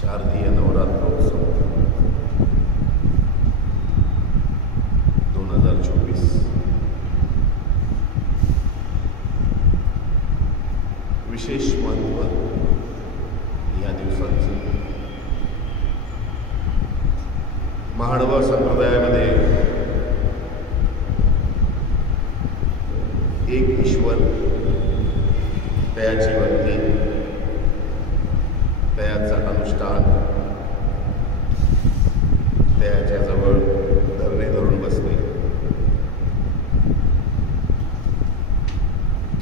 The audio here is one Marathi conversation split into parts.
शारदीय नवरात्रोत्सव 2024 विशेष महत्त्व या दिवसाचं महाडवा संप्रदायामध्ये एक ईश्वर, त्याची भक्ती, त्याचं अनुष्ठान, त्याच्याजवळ धरणे धरून बसणे,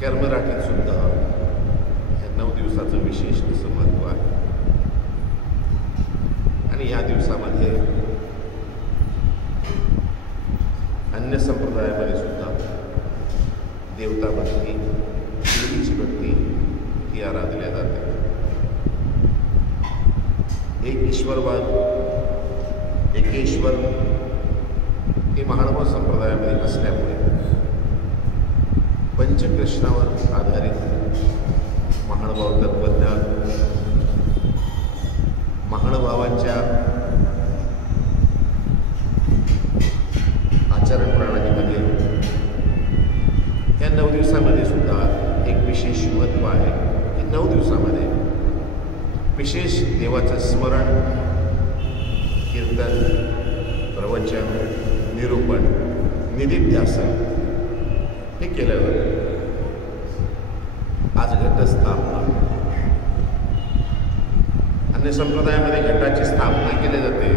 कर्मराठीत सुद्धा या 9 दिवसाचं विशेष असं महत्त्व आहे. आणि या दिवसामध्ये अन्य संप्रदायामध्ये सुद्धा देवता भक्ती, देवीची भक्ती ही आराधल्या जाते. एक ईश्वरवाद, एकेश्वर हे महाडवा संप्रदायामध्ये असल्यामुळे पंचकृष्णावर आधारित महानुभाव तत्वज्ञान, महानुभावांच्या आचरण प्रणालीमध्ये या 9 दिवसामध्ये सुद्धा एक विशेष महत्त्व आहे की 9 दिवसामध्ये विशेष देवाचं स्मरण, कीर्तन, प्रवचन, निरूपण, निधिध्यासन हे केलं जातं. आज घटस्थापना, अन्य संप्रदायामध्ये घटाची स्थापना केली जाते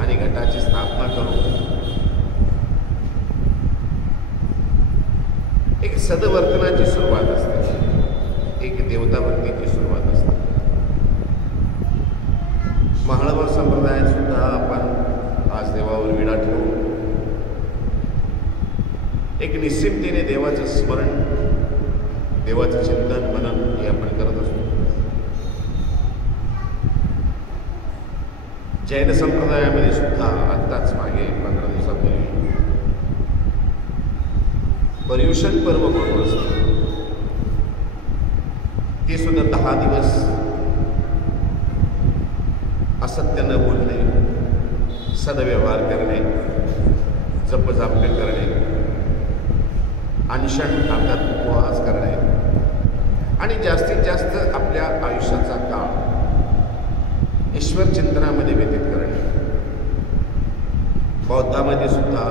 आणि घटाची स्थापना करून एक सद्वर्तनाची सुरुवात असते, एक देवता भक्तीची सुरुवात असते. महाडवा संप्रदायात सुद्धा आपण आज देवावर विडा ठेवून एक निश्चिततेने देवाचं स्मरण, देवाचं चिंतन, मनन हे आपण करत असतो. जैन संप्रदायामध्ये सुद्धा आत्ताच मागे 15 दिवसापूर्वी पर्युषण पर्व म्हणून असतं. ते सुद्धा 10 दिवस असत्य न बोलणे, सदव्यवहार करणे, जपजाप्य करणे, अनशन अर्थात उपवास करणे आणि जास्तीत जास्त आपल्या आयुष्याचा काळ ईश्वर चिंतनामध्ये व्यतीत करणे. बौद्धामध्ये सुद्धा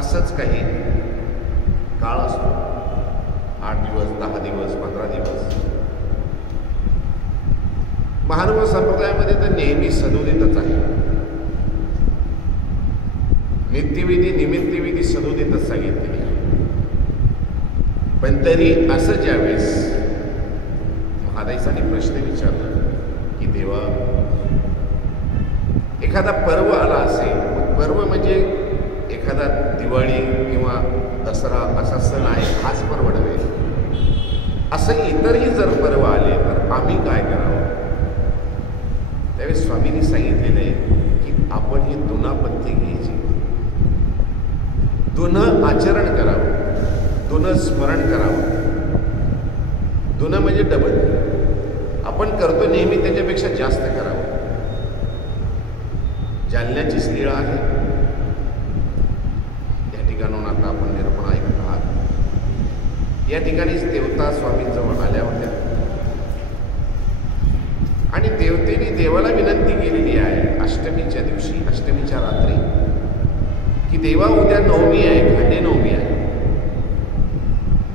असंच काही काळ असतो, 8 दिवस, 10 दिवस, 15 दिवस. महानुभाव संप्रदायामध्ये तर नेहमी सदोदितच आहे. नित्यविधी, निमित्तविधी सदोदितच सांगितलेली आहे. पण तरी असं ज्यावेळेस महादाईसांनी प्रश्न विचारला की देवा, एखादा पर्व आला असेल, पर्व म्हणजे एखादा दिवाळी किंवा दसरा असा सण आहे, हाच पर्व नव्हे, असं इतरही जर पर्व आले तर आम्ही काय करावं? त्यावेळेस स्वामींनी सांगितलेलं आहे की आपण ही दुनापत्ती घ्यायची, दुनं आचरण करावं, दुनं स्मरण करावं. दुनं म्हणजे डबल. आपण आपण करतो नेहमी त्याच्यापेक्षा जास्त करावं. जालन्याचीच लीळा आहे. या ठिकाणून आता आपण निरूपण ऐकत आहात. या ठिकाणीच देवता स्वामींजवळ आल्या होत्या आणि देवतेने देवाला विनंती केलेली आहे अष्टमीच्या दिवशी, अष्टमीच्या रात्री, की देवा उद्या नवमी आहे, खांडे नवमी आहे.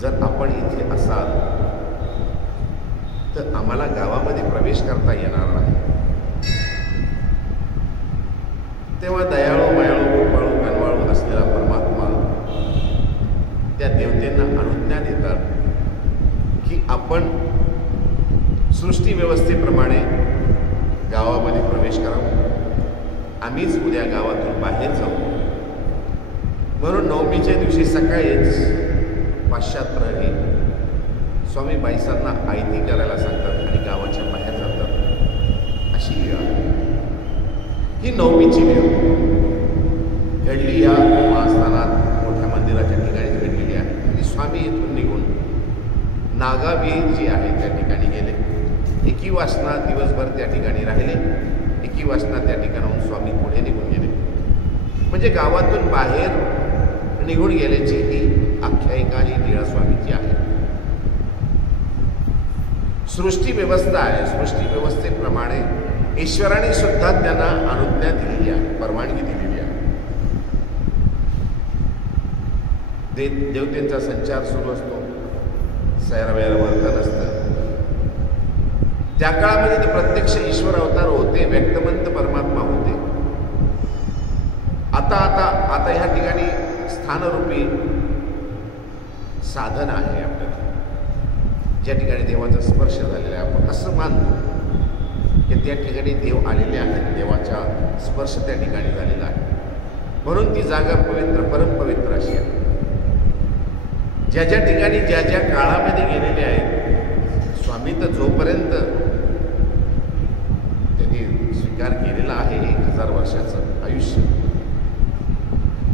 जर आपण इथे असाल तर आम्हाला गावामध्ये प्रवेश करता येणार नाही. तेव्हा दयाळू मायाळू कृपाळू कनवाळू असलेला परमात्मा त्या देवतेंना अनुज्ञा देतात की आपण सृष्टी व्यवस्थेप्रमाणे गावामध्ये प्रवेश करावा. आम्हीच उद्या गावातून बाहेर जाऊ. म्हणून नवमीच्या दिवशी सकाळीच पाश्चात प्रहरी स्वामी बाईसांना आयती करायला सांगतात आणि गावाच्या बाहेर जातात. अशी वेळ ही नवमीची वेळ घडली या महास्थानात मोठ्या मंदिराच्या ठिकाणी घडलेली आहे. आणि स्वामी इथून निघून नागावीर जी आहे त्या ठिकाणी गेले. 1 वाजता दिवसभर त्या ठिकाणी राहिले. 1 वाजता त्या ठिकाणाहून स्वामी पुढे निघून गेले. म्हणजे गावातून बाहेर निघून गेल्याची ही आख्यायिका, ही लीळा स्वामीची आहे. सृष्टी व्यवस्था आहे. सृष्टी व्यवस्थेप्रमाणे ईश्वराने सुद्धा त्यांना अनुज्ञा दिलेली आहे, परवानगी दिलेली आहे. देवतेंचा संचार सुरू असतो, सैरवैर वर्तन असतं. त्या काळामध्ये ते प्रत्यक्ष ईश्वर अवतार होते, व्यक्तमंत परमात्मा होते. आता ह्या ठिकाणी स्थानरूपी साधन आहे आपल्याला, ज्या ठिकाणी देवाचा स्पर्श झालेला आहे. आपण असं मानतो की त्या ठिकाणी देव आलेले आहेत, देवाचा स्पर्श त्या ठिकाणी झालेला आहे. म्हणून ती जागा पवित्र, परमपवित्र अशी आहे. ज्या ज्या ठिकाणी ज्या ज्या काळामध्ये गेलेले आहेत, स्वामी तर जोपर्यंत त्यांनी स्वीकार केलेला आहे 1000 वर्षाचं आयुष्य,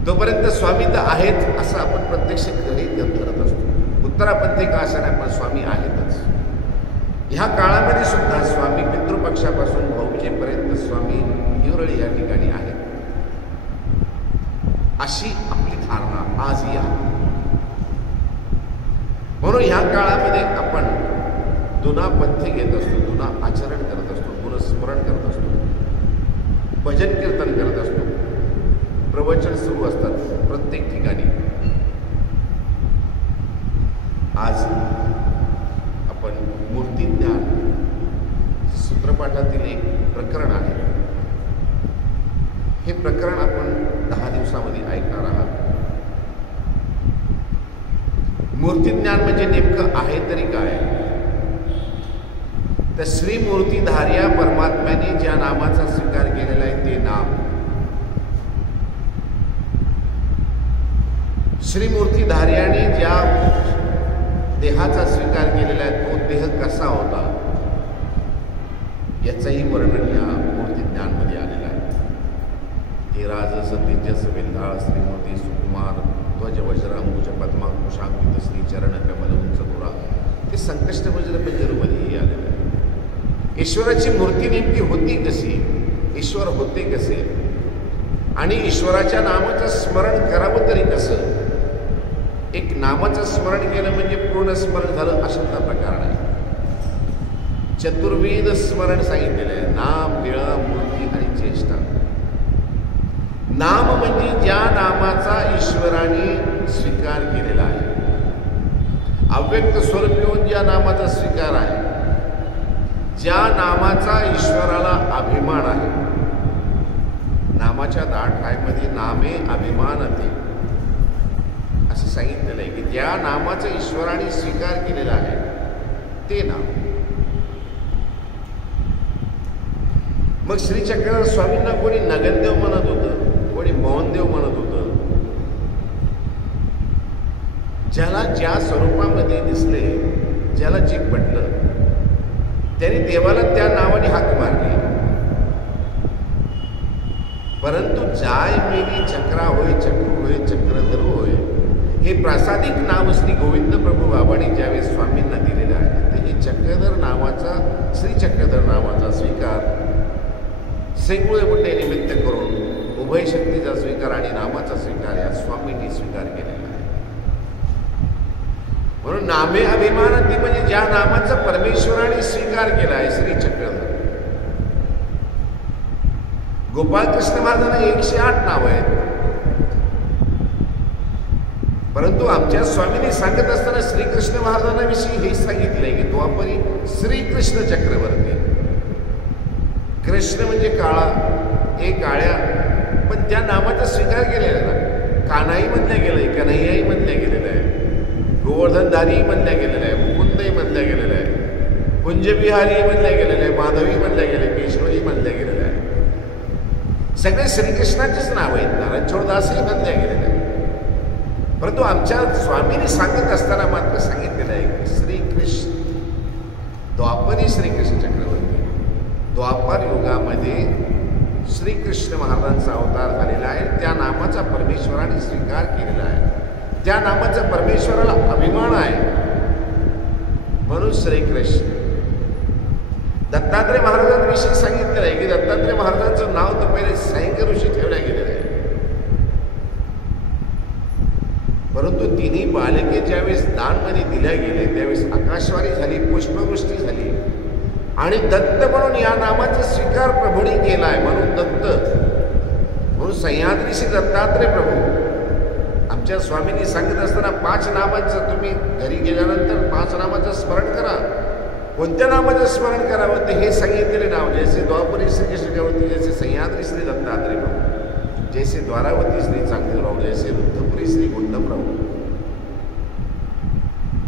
तोपर्यंत स्वामी तर आहेत असं आपण प्रत्यक्ष गृहीत धरत असतो. उत्तरापंथी का असा नाही, पण स्वामी आहेतच. ह्या काळामध्ये सुद्धा स्वामी पितृपक्षापासून भाऊबीजेपर्यंत स्वामी हिवरळी या ठिकाणी आहेत, अशी आपली धारणा आजही आहे. म्हणून ह्या काळामध्ये आपण जुना पथ्य घेत असतो, जुना आचरण करत असतो, गुणस्मरण करत असतो, भजन कीर्तन करत असतो, प्रवचन सुरू असतात प्रत्येक ठिकाणी. आज आपण मूर्तिज्ञान सूत्रपाठातील एक प्रकरण आहे. हे प्रकरण आपण 10 दिवसामध्ये ऐकणार आहात. मूर्तिज्ञान म्हणजे नेमकं आहे तरी काय? तर श्री मूर्तिधार्या परमात्म्याने ज्या नामाचा स्वीकार केलेला आहे ते नाम, श्री मूर्तिधार्याने ज्या देहाचा स्वीकार केलेला आहे तो देह कसा होता याचंही वर्णन या मूर्तिज्ञानमध्ये आलेलं आहे. हे राजस तेजस विंधाळ श्रीमूर्ती सुकुमार ध्वज वज्र अंबुज पद्मा कुशांकित श्री चरण कमल उंच पुरा, ते संकष्ट वज्र पंजरूमध्येही आलेलं आहे. ईश्वराची मूर्ती नेमकी होती कशी, ईश्वर होते कसे, आणि ईश्वराच्या नामाचं स्मरण करावं तरी कसं? एक नामाचं स्मरण केलं म्हणजे पूर्ण स्मरण झालं अशातला प्रकार नाही. चतुर्वेद स्मरण सांगितलेलं आहे. नाम, लीळा, मूर्ती आणि चेष्टा. नाम म्हणजे ज्या नामाचा ईश्वराने स्वीकार केलेला आहे, अव्यक्त स्वरूप येऊन ज्या नामाचा स्वीकार आहे, ज्या नामाचा ईश्वराला अभिमान आहे. नामाच्या दाठायमध्ये नामे अभिमानते असं सांगितलेलं आहे की ज्या नामाचा ईश्वराने स्वीकार केलेला आहे ते नाम. मग श्री चक्रधर स्वामींना कोणी नगनदेव म्हणत होतं, कोणी मोहनदेव म्हणत होतं. ज्याला ज्या स्वरूपामध्ये दिसले, ज्याला जे पटलं त्याने देवाला त्या नावाने हाक मारली. परंतु जाय मेरी चक्रा होय, चक्रू होय, चक्रधरू होय, हे प्रासादिक नाव श्री गोविंद प्रभू बाबांनी ज्यावेळेस स्वामींना दिलेलं आहे, तर हे चक्रधर नावाचा श्री चक्रधर नावाचा स्वीकार सेंगुळे मुंडे निमित्त करून उभय शक्तीचा स्वीकार आणि नामाचा स्वीकार या स्वामींनी स्वीकार केलेला आहे. म्हणून नामे अभिमानाती म्हणजे ज्या नामाचा परमेश्वराने स्वीकार केला आहे श्री चक्रधर. गोपाळकृष्ण महाराजांना 108 नाव आहेत, परंतु आमच्या स्वामींनी सांगत असताना श्रीकृष्ण महाराजांविषयी हे सांगितलंय की द्वापरी श्रीकृष्ण चक्रवर्ती. कृष्ण म्हणजे काळा, काळ्या, पण त्या नामाचा स्वीकार केलेला ना. कान्हाई म्हणल्या गेलंय, कन्हैयाही म्हणल्या गेलेलं आहे, गोवर्धनधारी म्हणल्या गेलेलं आहे, मुकुंदही म्हणल्या गेलेलं आहे, कुंजबिहारी म्हणल्या गेलेलं आहे, माधवी म्हणल्या गेले, केशवही म्हणल्या गेलेलं आहे. सगळे श्रीकृष्णाचेच नाव आहेत ना. रणछोडदासही म्हणल्या गेलेलं आहे. परंतु आमच्या स्वामींनी सांगत असताना मात्र सांगितलेलं आहे की श्रीकृष्ण द्वापरी श्रीकृष्ण चक्रवर्ती. द्वापर युगामध्ये श्रीकृष्ण महाराजांचा अवतार झालेला आहे. त्या नामाचा परमेश्वराने स्वीकार केलेला आहे. त्या नामाचा परमेश्वराला अभिमान आहे. म्हणून श्रीकृष्ण. दत्तात्रय महाराजांविषयी सांगितलेलं आहे की दत्तात्रय महाराजांचं नाव तर पहिले सैंग ऋषी ठेवल्या गेलेलं आहे. परंतु तिन्ही बालके ज्यावेळेस दानमध्ये दिल्या गेले त्यावेळेस आकाशवाणी झाली, पुष्पवृष्टी झाली आणि दत्त म्हणून या नामाचा स्वीकार प्रभूंनी केला आहे. म्हणून दत्त, म्हणून सह्याद्री श्री दत्तात्रय प्रभू. आमच्या स्वामींनी सांगित असताना 5 नामांचं तुम्ही घरी गेल्यानंतर 5 नामाचं स्मरण करा. कोणत्या नामाचं स्मरण करावं ते हे सांगितलेले नाव. जैसे द्वापरी श्रीकृष्ण चक्रवर्ती, जैसे सह्याद्री श्री दत्तात्रय प्रभू, जैसे द्वारावती श्री चांगदेवराव, जैसे रुद्धपुरी श्री गुंडमराव.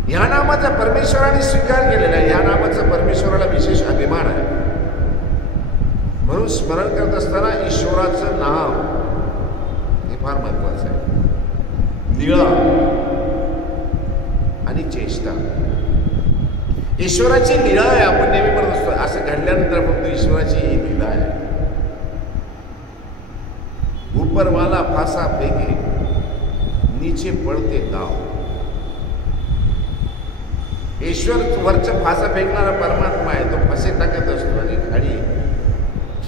ह्या नामाचा परमेश्वराने स्वीकार केलेला आहे. ह्या नामाचा परमेश्वराला विशेष अभिमान आहे. म्हणून स्मरण करत असताना ईश्वराचं नाव हे फार महत्वाचं आहे. लीळा आणि चेष्टा. ईश्वराची लीळा आहे. आपण नेहमी म्हणत असतो असं घडल्यानंतर फक्त ईश्वराची ही लीळा आहे. ऊपर वाला फासा फेके, नीचे पडते दाव. ईश्वर वरचा फासा फेकणारा परमात्मा आहे. तो फासे टाकत असतो आणि खाली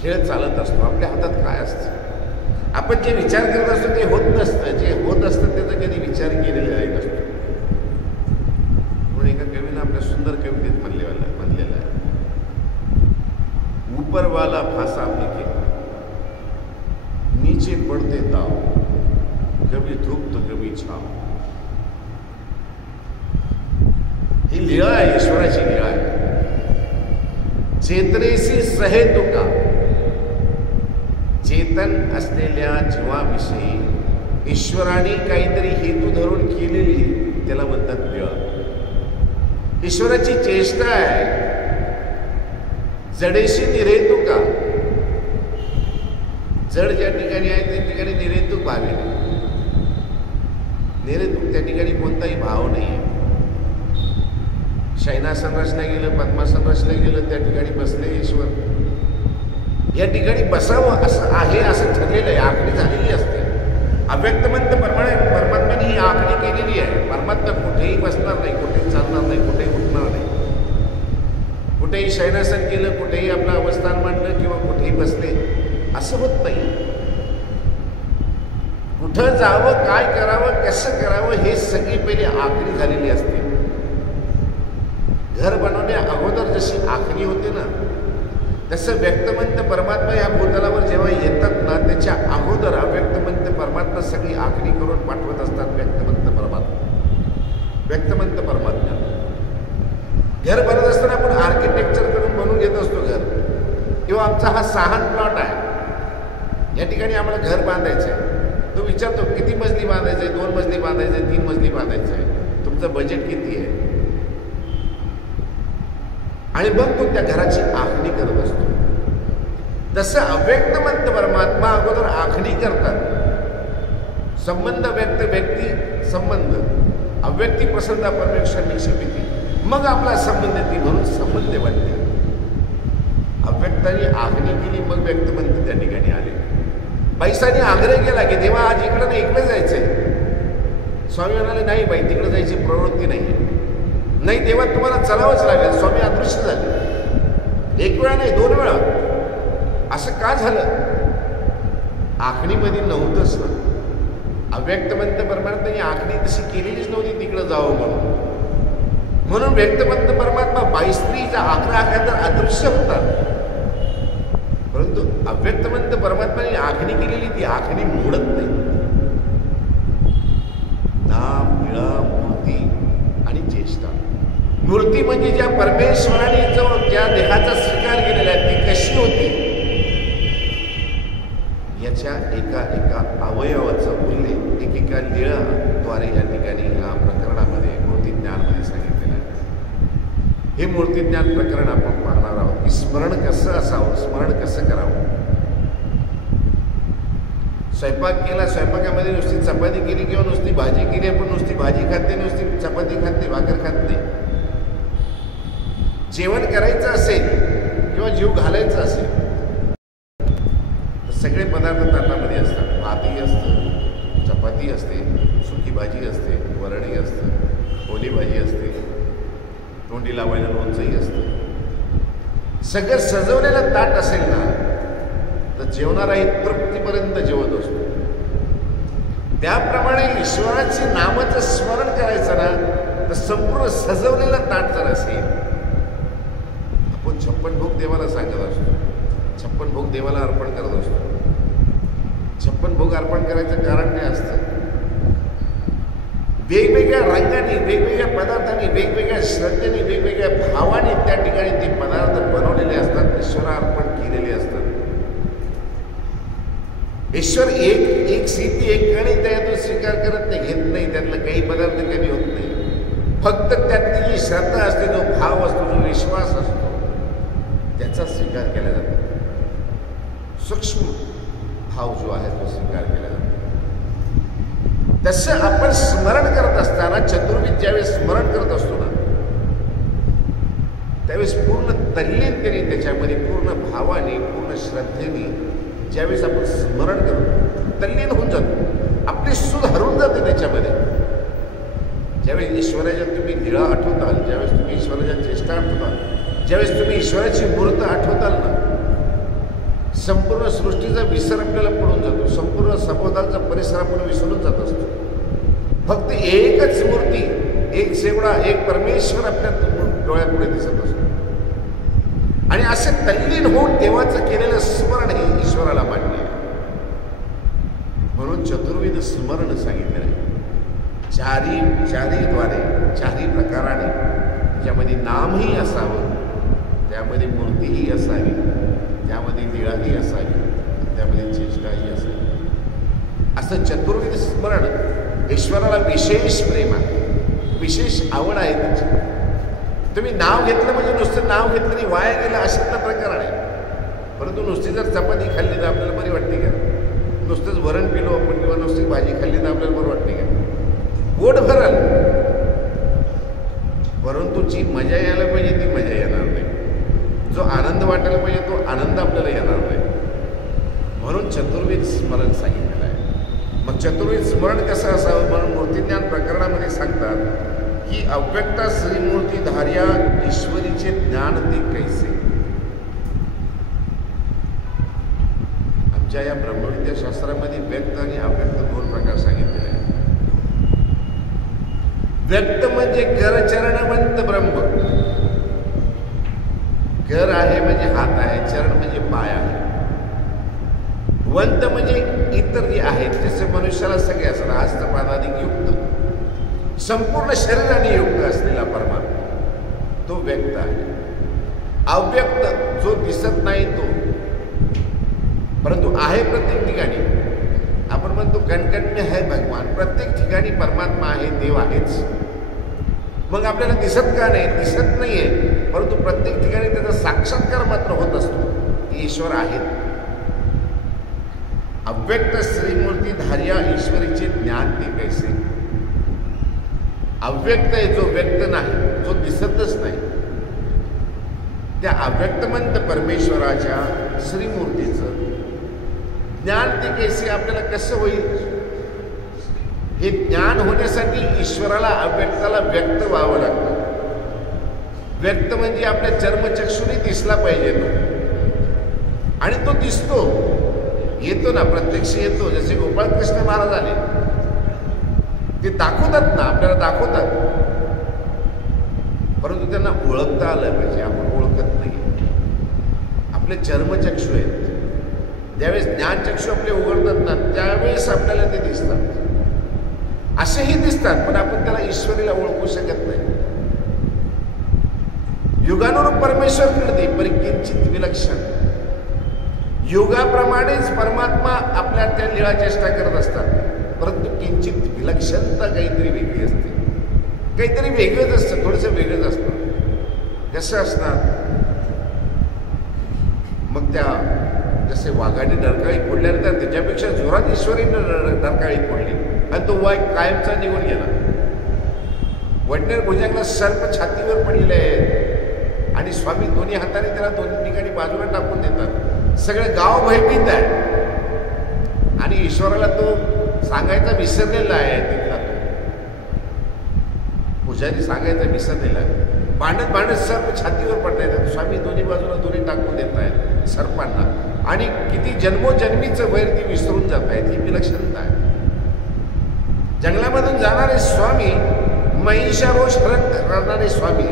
खेळ चालत असतो. आपल्या हातात काय असतं? आपण जे विचार करत असतो ते होत नसतं. जे होत असतं त्याचा कधी विचार केलेला नसतो. म्हणून एका कवीनं आपल्या सुंदर कवितेत म्हणलेलं आहे, ऊपर वाला फासा फेके, नीचे पड़ते दाव, कभी धूप तो कभी छाव. ही लीळा आहे, ईश्वराची लीळा आहे. चेतनेशी सहे तुका, चेतन असलेल्या जीवाविषयी ईश्वराने काहीतरी हेतू धरून केलेली त्याला म्हणतात लीळा. ईश्वराची चेष्टा आहे. जडेशी निरेतुका, जड ज्या ठिकाणी आहे त्या ठिकाणी निरेतुक भावे नाही. निरेतुक त्या ठिकाणी कोणताही भाव नाही आहे. शयनासन रचल्या गेलं, पद्मासन रचलं गेलं, त्या ठिकाणी बसले ईश्वर. या ठिकाणी बसावं असं आहे, असं ठरलेलं आहे. आखणी झालेली असते. अव्यक्तमंत परमात्म्याने ही आखणी केलेली आहे. परमात्मा कुठेही बसणार नाही, कुठेही चालणार नाही, कुठेही उठणार नाही. कुठेही शयनासन केलं, कुठेही आपलं अवस्थान मांडलं किंवा कुठेही बसले असं होत नाही. कुठं जावं, काय करावं, कसं करावं हे सगळी पहिले आखणी झालेली असते. घर बनवण्या अगोदर जशी आखणी होते ना, तसं व्यक्तमंत परमात्मा या भूतलावर जेव्हा येतात ना, त्याच्या अगोदर अव्यक्तमंत परमात्मा सगळी आखणी करून पाठवत असतात. व्यक्तमंत परमात्मा घर बनत असताना आपण आर्किटेक्चरकडून बनवून घेत असतो घर. किंवा आमचा हा 6 प्लॉट आहे, या ठिकाणी आम्हाला घर बांधायचं आहे. तो विचारतो किती मजली बांधायचं आहे, 2 मजली बांधायचं आहे, 3 मजली बांधायचं आहे, तुमचं बजेट किती आहे. आणि मग तो त्या घराची आखणी करत असतो. तसं अव्यक्तमंत परमात्मा अगोदर आखणी करतात. संबंध व्यक्ती संबंध, अव्यक्ती प्रसंदा परमेश्वर निक्षेपिती, मग आपला संबंध येते. म्हणून संबंध बनते. अव्यक्ताने आखणी केली, मग व्यक्तमंत त्या ठिकाणी आले. पैसाने आग्रह केला की देवा आज इकडं नाही, इकडे जायचंय. स्वामी म्हणाले नाही बाई, तिकडे जायची प्रवृत्ती नाही. नाही देवा तुम्हाला चलावंच लागेल. स्वामी अदृश्य झाले. एक वेळा नाही, 2 वेळा. असं का झालं? आखणीमध्ये नव्हतंच ना. अव्यक्तमंत परमात्म्याने आखणी तशी केलेलीच नव्हती तिकडं जावं म्हणून व्यक्तमंत परमात्मा 22 स्त्रीच्या 11 आखातर अदृश्य होतात. परंतु अव्यक्तमंत परमात्म्याने आखणी केलेली ती आखणी मोडत नाही. नाम, लीळा, मूर्ती आणि चेष्टा. मूर्ती म्हणजे ज्या परमेश्वराने ज्या देहाचा स्वीकार केलेला आहे ती कशी होती याच्या एका अवयवाचा उल्लेख एकेका लीळाद्वारे या ठिकाणी या प्रकरणामध्ये मूर्तिज्ञानमध्ये सांगितलेलं आहे. हे मूर्तिज्ञान प्रकरण आपण पाहणार आहोत की स्मरण कसं असावं, स्मरण कसं करावं. स्वयंपाक केला, स्वयंपाकामध्ये नुसती चपाती केली किंवा नुसती भाजी केली, आपण नुसती भाजी खात नाही, नुसती चपाती खात नाही, भाकर खात नाही. जेवण करायचं असेल किंवा जीव घालायचा असेल तर सगळे पदार्थ ताटामध्ये असतात. भातही असतं, चपाती असते, सुकी भाजी असते, वरणी असतं, ओली भाजी असते, तोंडी लावायला लोणचंही असतं. सगळं सजवलेलं ताट असेल ना तर जेवणाराही तृप्तीपर्यंत जेवत असतो. त्याप्रमाणे ईश्वराची नामाचं स्मरण करायचं ना तर संपूर्ण सजवलेलं ताट जर असेल, आपण 56 भोग देवाला सांगत असतो, 56 भोग देवाला अर्पण करत असतो. 56 भोग अर्पण करायचं कारण काय असतं? वेगवेगळ्या रंगाने, वेगवेगळ्या पदार्थांनी, वेगवेगळ्या श्रद्धेने, वेगवेगळ्या भावाने त्या ठिकाणी ते पदार्थ बनवलेले असतात, ईश्वरा अर्पण केलेले असतात. ईश्वर एक स्थिती, एक कणी त्यातून स्वीकार करत नाही, घेत नाही. त्यातलं काही पदार्थ कमी होत नाही. फक्त त्यातली जी श्रद्धा असते, जो भाव असतो, जो विश्वास असतो त्याचा स्वीकार केला जातो. सूक्ष्म भाव जो आहे तो स्वीकार केला जातो. तसं आपण स्मरण करत असताना, चतुर्विध ज्यावेळेस स्मरण करत असतो ना त्यावेळेस पूर्ण तल्लीनतेने, त्याच्यामध्ये पूर्ण भावाने, पूर्ण श्रद्धेने ज्यावेळेस आपण स्मरण करतो तल्लीन होऊन जातो. आपली सूध हरून जाते त्याच्यामध्ये. ज्यावेळेस ईश्वराच्या तुम्ही लीळा आठवताल, ज्यावेळेस तुम्ही ईश्वराच्या चेष्टा आठवताल, ज्यावेळेस तुम्ही ईश्वराची मूर्त आठवताल ना, संपूर्ण सृष्टीचा विसर आपल्याला पडून जातो. संपूर्ण सभोवतालचा परिसर आपण विसरून जात असतो. फक्त एकच मूर्ती, एक शेवडा, एक परमेश्वर आपल्या डोळ्यापुढे दिसत असतो. आणि असे तल्लीन होऊन देवाचं केलेलं स्मरण हे ईश्वराला मान्य आहे. म्हणून चतुर्विध स्मरण सांगितलेलं आहे. चारीद्वारे, चारी प्रकाराने, त्याच्यामध्ये नामही असावं, त्यामध्ये मूर्तीही असावी, त्यामध्ये लीळाही असावी, त्यामध्ये चेष्टाही असावी. असं चतुर्विध स्मरण ईश्वराला विशेष प्रेम आहे, विशेष आवड आहे त्याची. तुम्ही नाव घेतलं म्हणजे नुसतं नाव घेतलं आणि वाया गेलं अशातला प्रकार आहे. परंतु नुसती जर चपाती खाल्ली तर आपल्याला बरी वाटते का? नुसतंच वरण पिलो आपण किंवा नुसती भाजी खाल्ली तर आपल्याला बरं वाटते का? पोट भरल, परंतु जी मजा यायला पाहिजे ती मजा येणार नाही. जो आनंद वाटायला पाहिजे तो आनंद आपल्याला येणार नाही. म्हणून चतुर्विध स्मरण सांगितलेलं आहे. मग चतुर्विध स्मरण कसं असावं? म्हणून मूर्तिज्ञान प्रकरणामध्ये सांगतात की अव्यक्ता श्रीमूर्ती धार्या ईश्वरीचे ज्ञान ते कैसे. आमच्या या ब्रह्मविद्या शास्त्रामध्ये व्यक्त आणि अव्यक्त 2 प्रकार सांगितलेले आहेत. व्यक्त म्हणजे कर चरणवंत ब्रह्म. कर आहे म्हणजे हात आहे, चरण म्हणजे पाय आहे, वंत म्हणजे इतर जे आहेत जसे मनुष्याला सगळे असतात, हस्तपादाधिक युक्त, संपूर्ण शरीराने युक्त असलेला परमात्मा तो व्यक्त आहे. अव्यक्त जो दिसत नाही तो, परंतु आहे प्रत्येक ठिकाणी. आपण म्हणतो कणकण आहे भगवान, प्रत्येक ठिकाणी परमात्मा आहे, देव आहेच. मग आपल्याला दिसत का नाही? दिसत नाहीये, परंतु प्रत्येक ठिकाणी त्याचा साक्षात्कार मात्र होत असतो की ईश्वर आहेत. अव्यक्त श्रीमूर्ती धार्या ईश्वरीचे ज्ञान ते कैसे. अव्यक्त आहे जो व्यक्त नाही, जो दिसतच नाही, त्या अव्यक्तमंत परमेश्वराच्या श्रीमूर्तीचं ज्ञान ते कैसे आपल्याला कसं होईल? हे ज्ञान होण्यासाठी ईश्वराला, अव्यक्ताला व्यक्त व्हावं लागतं. व्यक्त म्हणजे आपल्या चर्मचक्षुरी दिसला पाहिजे तो, आणि तो दिसतो, येतो ना, प्रत्यक्ष येतो. जसे गोपाळकृष्ण महाराज आले, ते दाखवतात ना, आपल्याला दाखवतात, परंतु त्यांना ओळखता आलं पाहिजे. आपण ओळखत नाही. आपले चर्मचक्षु आहेत, ज्यावेळेस ज्ञानचक्षु आपले उघडतात ना, त्यावेळेस आपल्याला ते दिसतात. असेही दिसतात, पण आपण त्याला ईश्वरीला ओळखू शकत नाही. युगानुरूप परमेश्वर कळते, पण किंचित विलक्षण. युगाप्रमाणेच परमात्मा आपल्या त्या लीळा चेष्टा करत असतात, परंतु किंचित विलक्षणता काहीतरी वेगळी असते. काहीतरी वेगळंच असतं, थोडंसं वेगळंच असतं. कसं असणार? मग त्या जसे वाघाने डरकाळी फोडल्यानंतर त्याच्यापेक्षा जोरात ईश्वरीने डरकाळी फोडली आणि तो वाघ कायमचा निघून गेला. वडनेर भुजंगाला सर्प छातीवर पडलेले आहेत आणि स्वामी दोन्ही हाताने त्याला दोन्ही ठिकाणी बाजूला टाकून देतात. सगळे गाव भयभीत आहे आणि ईश्वराला तो सांगायचा विसरलेला आहे. तिथला पुजारी सांगायचा विसरलेला आहे. भांडत भांडत सर्प छातीवर पडत आहेत. स्वामी दोन्ही बाजूला दोन्ही टाकून देत आहेत सर्पांना, आणि किती जन्मोजन्मीचं वैर ती विसरून जात आहेत. ही विलक्षणता आहे. जंगलामधून जाणारे स्वामी, महिषारोष करणारे स्वामी,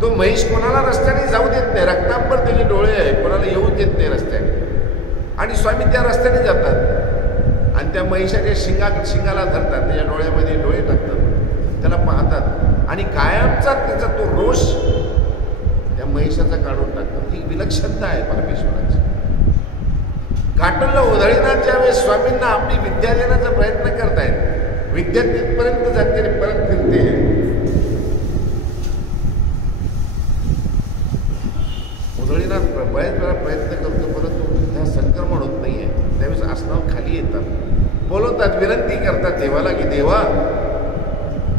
तो महिष कोणाला रस्त्याने जाऊ देत नाही. रक्तांबर त्याचे डोळे आहे, कोणाला येऊ देत नाही रस्त्याने, आणि स्वामी त्या रस्त्याने जातात आणि त्या महिषाच्या शिंगाला धरतात, त्याच्या डोळ्यामध्ये डोळे टाकतात, त्याला पाहतात आणि कायमचा त्याचा तो रोष त्या महिषाचा काढून टाकतात. ही विलक्षणता आहे परमेश्वराची. काटोलला उधळीनाथ ज्यावेळेस स्वामींना आपली विद्या देण्याचा प्रयत्न करतायत, विद्या तिथपर्यंत जाते आणि परत फिरते. उधळीनाथ बऱ्याच वेळा प्रयत्न करतो, परंतु विद्या संक्रमण होत नाहीये. त्यावेळेस आसनावर खाली येतात, बोलवतात, विनंती करतात देवाला की देवा,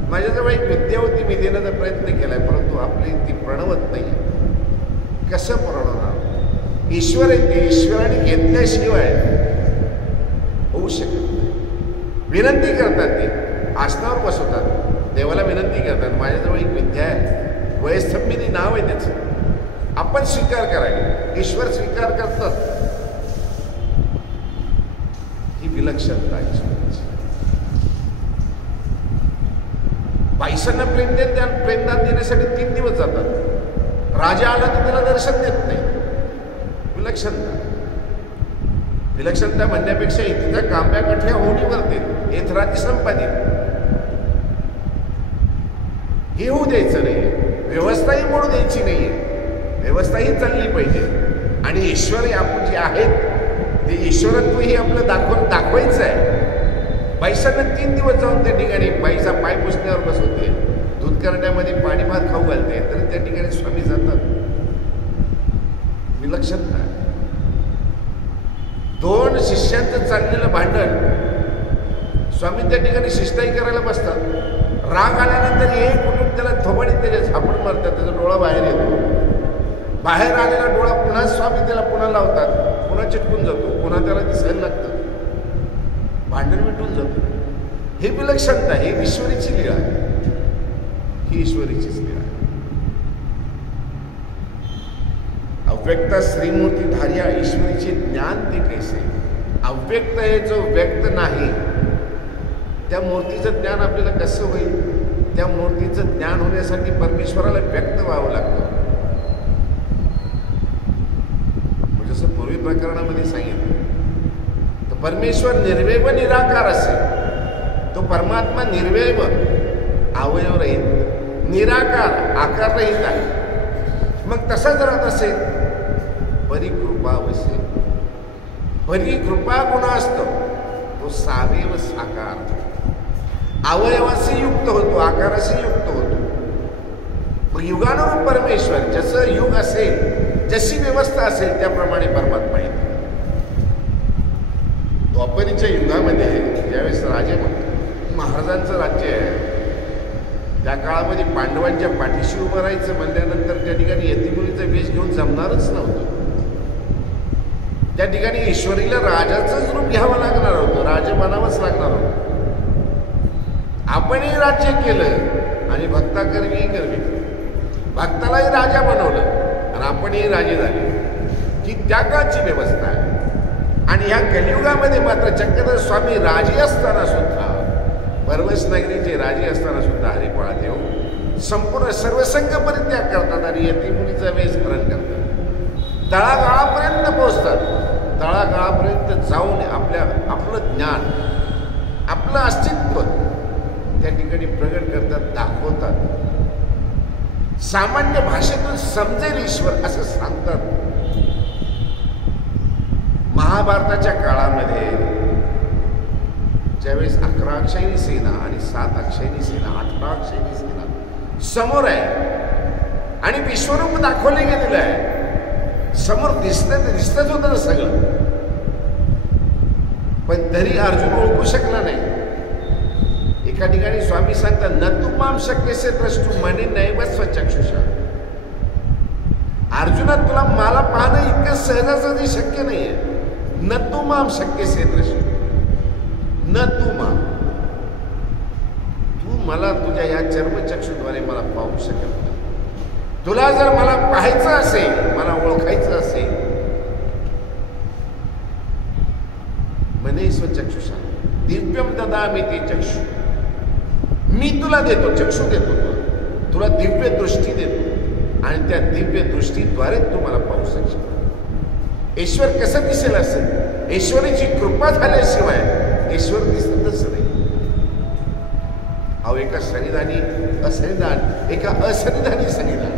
माझ्याजवळ एक विद्या होती, मी देण्याचा प्रयत्न केलाय, परंतु आपली ती प्रणवत नाही. कसं प्रणवणार? ईश्वर आहे ते, ईश्वराने घेतल्याशिवाय होऊ शकत नाही. विनंती करतात, ते आसनावर बसवतात, देवाला विनंती करतात, माझ्याजवळ एक विद्या आहे, वयस्तंभिनी नाव आहे त्याचं, आपण स्वीकार करायला. ईश्वर स्वीकार करतात. ही विलक्षणता ईश्वराची. बाईसांना प्रेमदान देण्यासाठी 3 दिवस जातात. राजा आला तर त्याला दर्शन देत नाही. विलक्षणता. विलक्षणता म्हणण्यापेक्षा इथं कांब्या कठल्या होणीवरती एथराची संपादित हे होऊ द्यायचं नाही. व्यवस्थाही मोडू द्यायची नाही. व्यवस्थाही चालली पाहिजे. आणि ईश्वर आपण जे आहेत ते ईश्वरत्व ही आपलं दाखवायचं आहे. बाईसांना 3 दिवस जाऊन त्या ठिकाणी बाईचा पाय पुसण्यावर बसवते, दूध करण्यामध्ये पाणी भात खाऊ घालते, तरी त्या ठिकाणी स्वामी जातात. विलक्षणता. 2 शिष्यांचं चाललेलं भांडण, स्वामी त्या ठिकाणी शिष्टाई करायला बसतात. राग आल्यानंतर एक कुटुंब त्याला थोबाडीत त्याच्या झापड मारतात, त्याचा डोळा बाहेर येतो. बाहेर आलेला डोळा पुन्हा स्वामी त्याला पुन्हा लावतात, पुन्हा चिटकून जातो, पुन्हा त्याला दिसायला लागतं, भांडण मिटून जातो. हे विलक्षणता. हे ईश्वरीची लीळा आहे. ही ईश्वरीचीच लीळा आहे. अव्यक्त श्रीमूर्ती धार्या ईश्वरीचे ज्ञान ते कैसे. अव्यक्त आहे जो व्यक्त नाही, त्या मूर्तीचं ज्ञान आपल्याला कसं होईल? त्या मूर्तीचं ज्ञान होण्यासाठी परमेश्वराला व्यक्त व्हावं लागतं. जसं पूर्वी प्रकरणामध्ये सांगितलं, तर परमेश्वर निर्वैव निराकार असेल, तो परमात्मा निर्वैव, अवयवरहित, निराकार, आकाररहित आहे. मग तसा जर असेल, परिकृपा असेल, परिकृपा गुण असतो, तो सावयव साकार, अवयवाशी युक्त होतो, आकाराशी युक्त होतो. मग युगानुरूप परमेश्वर, जसं युग असेल, जशी व्यवस्था असेल त्याप्रमाणे परमात्मा येतो. द्वापरीच्या युगामध्ये ज्यावेळेस राजे महाराजांचं राज्य आहे, त्या काळामध्ये पांडवांच्या पाठीशी उभं राहायचं म्हणल्यानंतर त्या ठिकाणी यतिमुनीचा वेश घेऊन जमणारच नव्हतं. त्या ठिकाणी ईश्वरीला राजाचंच रूप घ्यावं लागणार होतं, राजा बनावंच लागणार होतं. आपणही राज्य केलं आणि भक्ता करवी करवी. भक्तालाही राजा बनवलं आणि आपणही राजे झाले, ही त्या काळची व्यवस्था आहे. आणि ह्या कलियुगामध्ये मात्र चक्रधर स्वामी राजे असताना सुद्धा, पर्वत नगरीचे राजे असताना सुद्धा हरिपाळा देव संपूर्ण सर्वसंग परित्याग करतात आणि यती मुलीचा वेश हरण करतात. तळागाळापर्यंत पोहोचतात. तळागाळापर्यंत जाऊन आपलं ज्ञान, आपलं अस्तित्व त्या ठिकाणी प्रगट करतात, दाखवतात. सामान्य भाषेतून समजेल ईश्वर असं सांगतात. महाभारताच्या काळामध्ये ज्यावेळेस 11 अक्षयणी सेना आणि 7 अक्षयणी सेना, 18 अक्षयणी सेना समोर आहे आणि विश्वरूप दाखवले गेलेलं आहे. समोर दिसतच होतं ना सगळं, पण तरी अर्जुन ओळखू शकला नाही. एका ठिकाणी स्वामी सांगतात, न तू माम शक्यसे द्रष्टू म्हणे नैव स्वचक्षुषा. अर्जुना, तुला मला पाहणं इतकं सहजासहजी शक्य नाहीये. न तू माम शक्यसे द्रष्टू, न तू माम, तू मला तुझ्या या चर्मचक्षुद्वारे मला पाहू शकत नाही. तुला जर मला पाहायचं असेल, मला ओळखायचं असेल, म्हणे स्वचक्षुषा दिव्यम ददामि ते चक्षु, मी तुला देतो, चक्षु देतो, तुला दिव्य दृष्टी देतो आणि त्या दिव्य दृष्टीद्वारे तू मला पाहू शकशील. ईश्वर कसं दिसेल असेल? ईश्वरीची कृपा झाल्याशिवाय ईश्वर दिसतच नाही. अहो, एका सन्निधानी असन्निधान, एका असन्निधानी सन्निधान.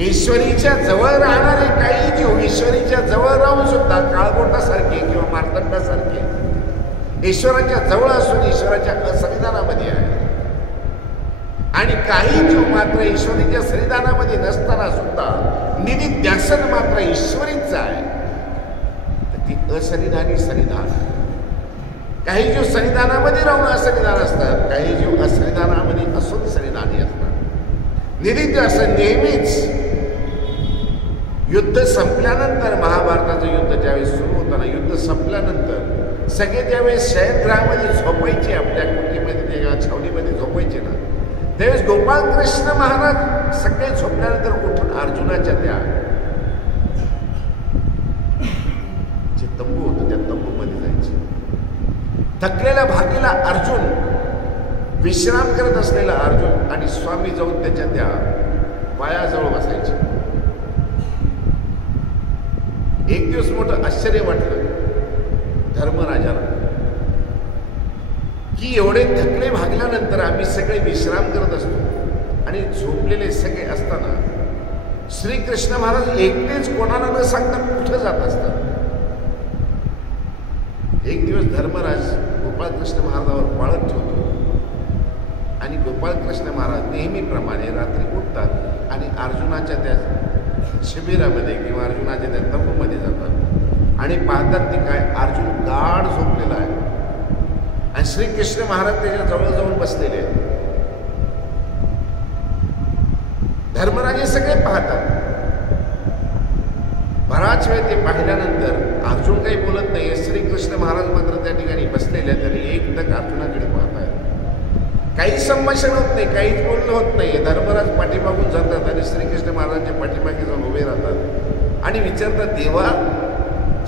ईश्वरीच्या जवळ राहणारे काही जीव ईश्वरीच्या जवळ राहून सुद्धा काळगोटासारखे किंवा मार्तंडासारखे ईश्वराच्या जवळ असून ईश्वराच्या असन्निधानामध्ये आहे. आणि काही जीव मात्र ईश्वरीच्या सन्निधानामध्ये नसताना सुद्धा निधिध्यासन मात्र ईश्वरीच आहे. तर ती असन्निधानी सन्निधान. काही जीव सन्निधानामध्ये राहून असन्निधान असतात, काही जीव असन्निधानामध्ये असून सन्निधानी असतात. निधिध्यासन नेहमीच युद्ध संपल्यानंतर, महाभारताचं युद्ध ज्यावेळेस सुरू होताना, युद्ध संपल्यानंतर सगळे ज्यावेळेस शयनगृहामध्ये झोपायचे, आपल्या कुटीमध्ये किंवा छावणीमध्ये झोपायचे ना, त्यावेळेस गोपाळकृष्ण महाराज सगळे झोपल्यानंतर उठून अर्जुनाच्या त्या जे तंबू होतं त्या तंबूमध्ये जायचे. थकलेला भागलेला अर्जुन, विश्राम करत असलेला अर्जुन आणि स्वामी जाऊन त्याच्या त्या पायाजवळ बसायचे. एक दिवस मोठं आश्चर्य वाटलं धर्मराजाला की एवढे थकले भागल्यानंतर आम्ही सगळे विश्राम करत असतो आणि झोपलेले सगळे असताना श्रीकृष्ण महाराज एकटेच कोणाला न सांगता कुठं जात असतात. एक दिवस धर्मराज गोपाळकृष्ण महाराजावर पाळत ठेवतो आणि गोपाळकृष्ण महाराज नेहमीप्रमाणे रात्री उठतात आणि अर्जुनाच्या त्या शिबिरामध्ये किंवा अर्जुनाच्या त्या तंबूमध्ये जातात आणि पाहतात ते काय, अर्जुन गाढ झोपलेला आहे आणि श्रीकृष्ण महाराज त्याच्या जवळ जाऊन बसलेले आहेत. धर्मराजे सगळे पाहतात. बराच वेळ ते पाहिल्यानंतर अर्जुन काही बोलत नाही. श्रीकृष्ण महाराज मात्र त्या ठिकाणी बसलेले आहेत आणि एकटक अर्जुनाकडे पाहत आहेत. काही संभाषण होत नाही, काहीच बोलणं होत नाही. धर्मराज पाठीमागून जातात आणि श्रीकृष्ण महाराजांच्या पाठीमागे जाऊन उभे राहतात आणि विचारतात, देवा,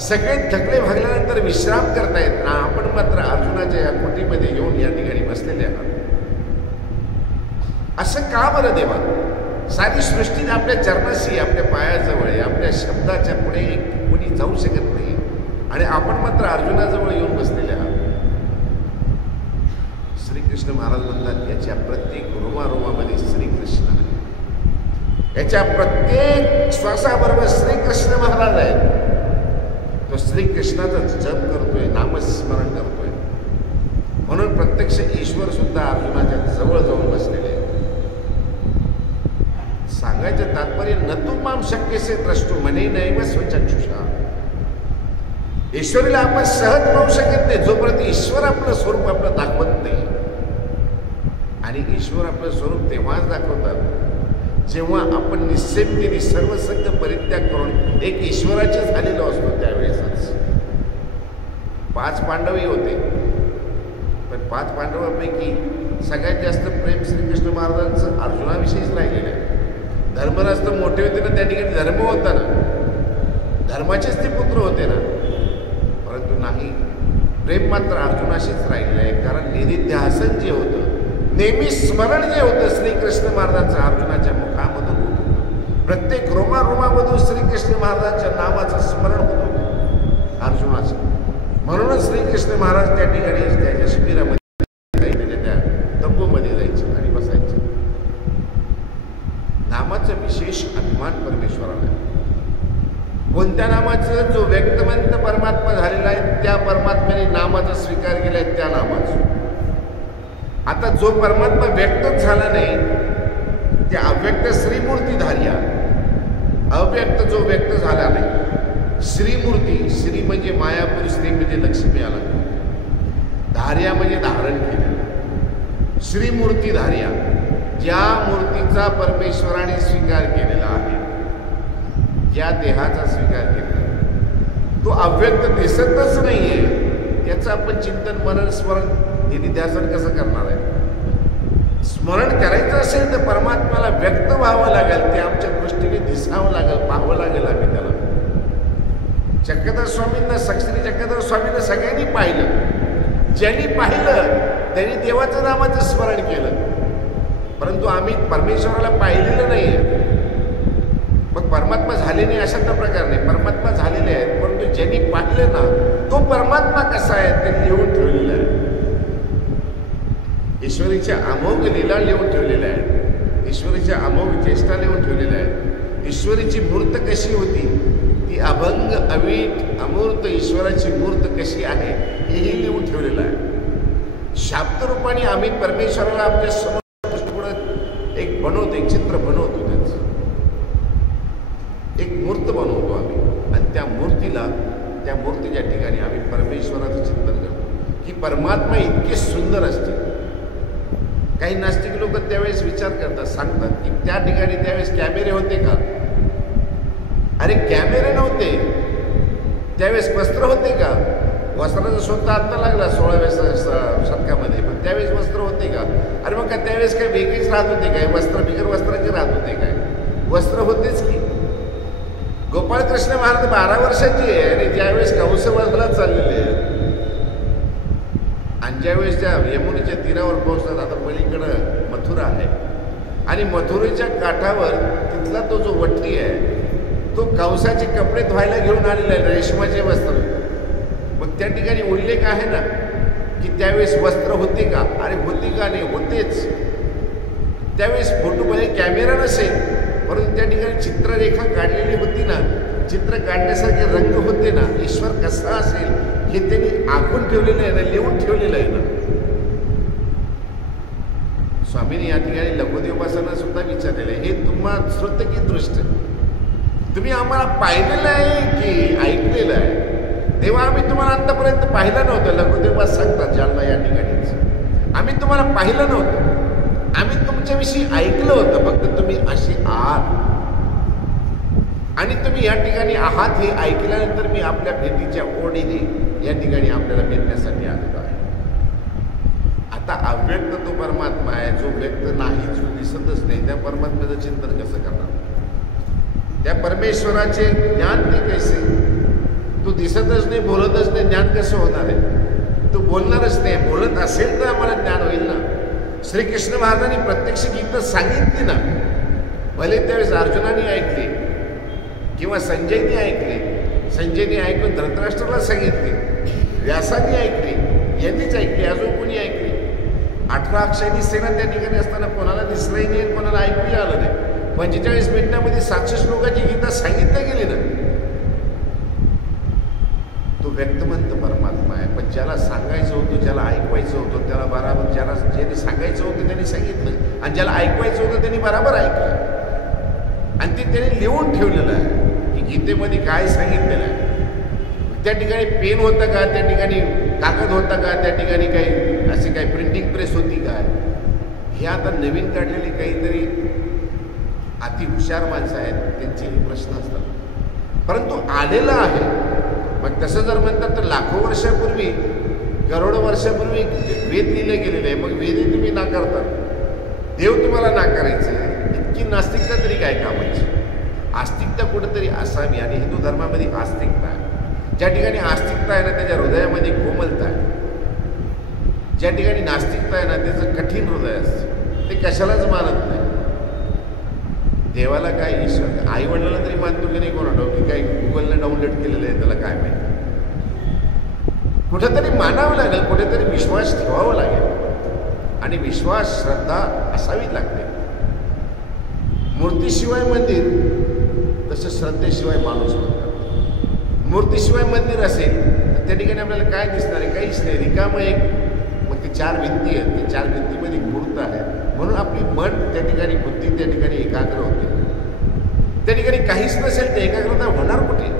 सगळे थकले भागल्यानंतर विश्राम करतायत ना, आपण मात्र अर्जुनाच्या या कुटीमध्ये येऊन या ठिकाणी बसलेले आहात, असं का बरं देवा? सारी सृष्टी आपल्या चरणाशी, आपल्या पायाजवळ आहे, आपल्या शब्दाच्या पुढे कोणी जाऊ शकत नाही आणि आपण मात्र अर्जुनाजवळ येऊन बसलेले आहात. श्रीकृष्ण महाराज म्हणतात, याच्या प्रत्येक रोमारोमामध्ये श्रीकृष्ण आहे, याच्या प्रत्येक श्वासाबरोबर श्रीकृष्ण महाराज आहेत. तो श्रीकृष्णाचं जप करतोय, नामस्मरण करतोय. म्हणून प्रत्यक्ष ईश्वर सुद्धा अर्जुनाच्या जवळ जाऊन बसलेले आहे. सांगायचं तात्पर्य, न तू माम शक्यसे द्रष्टू म्हणे नैव स्वचक्षुषा. ईश्वरीला आपण सहज पाहू शकत नाही जोपर्यंत ईश्वर आपलं स्वरूप आपलं दाखवत नाही. आणि ईश्वर आपलं स्वरूप तेव्हाच दाखवतात जेव्हा आपण निश्चितपणे सर्वसंग परित्याग करून एक ईश्वराचे झालेलो असतो. त्यावेळेसच 5 पांडवही होते, पण 5 पांडवांपैकी सगळ्यात जास्त प्रेम श्रीकृष्ण महाराजांचं अर्जुनाविषयीच राहिलेलं आहे. धर्मराष्ट्र मोठे होते ना, त्या ठिकाणी धर्म होता ना, धर्माचेच ते पुत्र होते ना, परंतु नाही, प्रेम मात्र अर्जुनाशीच राहिलेलं आहे. कारण निधिध्यासन जे होतं, नेहमी स्मरण जे होतं श्रीकृष्ण महाराजांचं अर्जुनाच्या मुखामधून होतं. प्रत्येक रोमारोमामधून श्रीकृष्ण महाराजांच्या नावाचं स्मरण होत होतं अर्जुनाचं. म्हणूनच श्रीकृष्ण महाराज त्या ठिकाणी त्याच्या शिबिरामध्ये जायचे, त्या तंबूमध्ये जायचे आणि बसायचे. नामाचा विशेष अभिमान परमेश्वराला. कोणत्या नामाचं? जो व्यक्तमंत परमात्मा झालेला आहे त्या परमात्म्याने नामाचा स्वीकार केला आहे, त्या नामाचं. आता जो परमात्मा व्यक्तच झाला नाही, त्या अव्यक्त श्रीमूर्तीधार्या, अव्यक्त जो व्यक्त झाला नाही, श्रीमूर्ती, श्री म्हणजे मायापुर, श्री म्हणजे लक्ष्मी आला, धार्या म्हणजे धारण केलेलं, श्रीमूर्तीधार्या, ज्या मूर्तीचा परमेश्वराने स्वीकार केलेला आहे, ज्या देहाचा स्वीकार केलेला, तो अव्यक्त दिसतच नाहीये, त्याचं आपण चिंतन मनन स्मरण निधिध्यासन कसं करणार आहे? स्मरण करायचं असेल तर परमात्म्याला व्यक्त व्हावं लागेल, ते आमच्या दृष्टीने दिसावं लागेल, पाहावं लागेल आम्ही त्याला. चक्रधर स्वामींना, श्री चक्रधर स्वामींना सगळ्यांनी पाहिलं. ज्यांनी पाहिलं त्यांनी देवाचं नामाचं स्मरण केलं, परंतु आम्ही परमेश्वराला पाहिलेलं नाहीये. मग परमात्मा झाले नाही अशातला प्रकार नाही. परमात्मा झालेले आहेत, परंतु ज्यांनी पाहिलं ना, तो परमात्मा कसा आहे ते लिहून ठेवलेलं आहे. ईश्वरीच्या अमोघ लीला लिहून ठेवलेल्या आहेत, ईश्वरीच्या अमोघ चेष्टा लिहून ठेवलेल्या आहेत. ईश्वरीची मूर्त कशी होती, ती अभंग अवीट अमूर्त ईश्वराची मूर्त कशी आहे हेही लिहून ठेवलेलं आहे. शाब्दरूपाने आम्ही परमेश्वराला आमच्या समोर एक बनवतो, एक चित्र बनवतो, त्याचं एक मूर्त बनवतो आम्ही, आणि त्या मूर्तीला, त्या मूर्तीच्या ठिकाणी आम्ही परमेश्वराचं चिंतन करतो की परमात्मा इतके सुंदर असते. काही नास्तिक लोक त्यावेळेस विचार करतात, सांगतात की त्या ठिकाणी त्यावेळेस कॅमेरे होते का? अरे कॅमेरे नव्हते त्यावेळेस. वस्त्र होते का? वस्त्राचा शोध आता लागला 16व्या शतकामध्ये, पण त्यावेळेस वस्त्र होते का? अरे मग का त्यावेळेस काय वेगळीच राहत होते काय? वस्त्र बिगर वस्त्राचे राहत होते काय? वस्त्र होतेच की. गोपाळकृष्ण महाराज 12 वर्षाची आहे आणि ज्यावेळेस कंसवधला चाललेले आहे, आणि ज्यावेळेस त्या यमुनेच्या तीरावर पोहोचतात, आता पलीकडं मथुरा आहे, आणि मथुरेच्या काठावर तिथला तो जो वट्टी आहे तो कंसाचे कपडे धुवायला घेऊन आलेला आहे, रेशमाचे वस्त्र. मग त्या ठिकाणी उल्लेख आहे ना की त्यावेळेस वस्त्र होते का? अरे होते का? नाही, होतेच. त्यावेळेस फोटोमध्ये कॅमेरा नसेल, परंतु त्या ठिकाणी चित्ररेखा काढलेली होती ना, चित्र काढण्यासारखे रंग होते ना. ईश्वर कसा असेल हे त्यांनी आखून ठेवलेलं आहे ना, लिहून ठेवलेलं आहे ना. स्वामींनी या ठिकाणी लघुदेवापासना सुद्धा विचारलेलं आहे, हे तुम्हाला श्रुत की दृष्ट? तुम्ही आम्हाला पाहिलेलं आहे की ऐकलेलं आहे? तेव्हा आम्ही तुम्हाला आतापर्यंत पाहिलं नव्हतं. लघुदेवास सांगतात जालना या ठिकाणीच, आम्ही तुम्हाला पाहिलं नव्हतं, आम्ही तुमच्याविषयी ऐकलं होतं. फक्त तुम्ही अशी आहात आणि तुम्ही या ठिकाणी आहात हे ऐकल्यानंतर मी आपल्या भेटीच्या ओढीने या ठिकाणी आपल्याला भेटण्यासाठी आलेलो आहे. आता अव्यक्त तो परमात्मा आहे, जो व्यक्त नाही, जो दिसतच नाही, त्या परमात्म्याचं चिंतन कसं करणार? त्या परमेश्वराचे ज्ञान ते कैसे? तो दिसतच नाही, बोलतच नाही, ज्ञान कसं होणार आहे? तो बोलणारच नाही, बोलत असेल तर आम्हाला ज्ञान होईल ना. श्रीकृष्ण महाराजांनी प्रत्यक्ष गीता सांगितली ना, भले त्यावेळेस अर्जुनाने ऐकली किंवा संजयने ऐकले, संजयने ऐकून धृतराष्ट्राला सांगितले, व्यासाने ऐकले, यांनीच ऐकले, अजून कोणी ऐकले? 18 अक्षयणी सेना त्या ठिकाणी असताना कोणाला दिसलंही नाही, कोणाला ऐकूही आलं नाही. 45 मिनिटांमध्ये 700 श्लोकाची गीता सांगितलं गेली ना. तो व्यक्तमंत परमात्मा आहे, पण ज्याला सांगायचं होतं, ज्याला ऐकवायचं होतं, त्याला बराबर, ज्याला ज्याने सांगायचं होतं त्यांनी सांगितलं, आणि ज्याला ऐकवायचं होतं त्यांनी बराबर ऐकलं. आणि ते त्याने लिहून ठेवलेलं आहे की गीतेमध्ये काय सांगितलेलं आहे. त्या ठिकाणी पेन होतं का? त्या ठिकाणी कागद होता का? त्या ठिकाणी काही अशी काही प्रिंटिंग प्रेस होती काय? हे आता नवीन काढलेली काहीतरी अति हुशार माणसं आहेत, त्यांचे हे प्रश्न असतात, परंतु आलेलं आहे. मग तसं जर म्हणतात तर लाखो वर्षापूर्वी करोडो वर्षापूर्वी वेद लिहिले गेलेले आहे, मग वेदही तुम्ही नाकारता, देव तुम्हाला नाकारायचं, इतकी नास्तिकता तरी काय कामाची? आस्तिकता कुठंतरी असावी. आणि हिंदू धर्मामध्ये आस्तिकता आहे. ज्या ठिकाणी आस्तिकता आहे ना त्याच्या हृदयामध्ये कोमलता आहे. ज्या ठिकाणी नास्तिकता आहे ना त्याचं कठीण हृदय असतं, ते कशालाच मानत नाही. देवाला काय, ईश्वर, आई वडिलांना तरी मानतो की नाही कोणाला, की काही गुगलने डाउनलोड केलेलं आहे त्याला काय माहिती. कुठेतरी मानावं लागेल, कुठेतरी विश्वास ठेवावा लागेल. आणि विश्वास, श्रद्धा असावी लागते. मूर्तीशिवाय मंदिर, तसं श्रद्धेशिवाय माणूस म्हणतात. मूर्तीशिवाय मंदिर असेल तर त्या ठिकाणी आपल्याला काय दिसणार आहे? काहीच नाही, रिकामं एक. मग ते 4 भिंती आहेत, ते 4 भिंतीमध्ये मूर्त आहे, म्हणून आपली मन त्या ठिकाणी, बुद्धी त्या ठिकाणी एकाग्र होते. त्या ठिकाणी काहीच नसेल तर एकाग्रता होणार कुठे?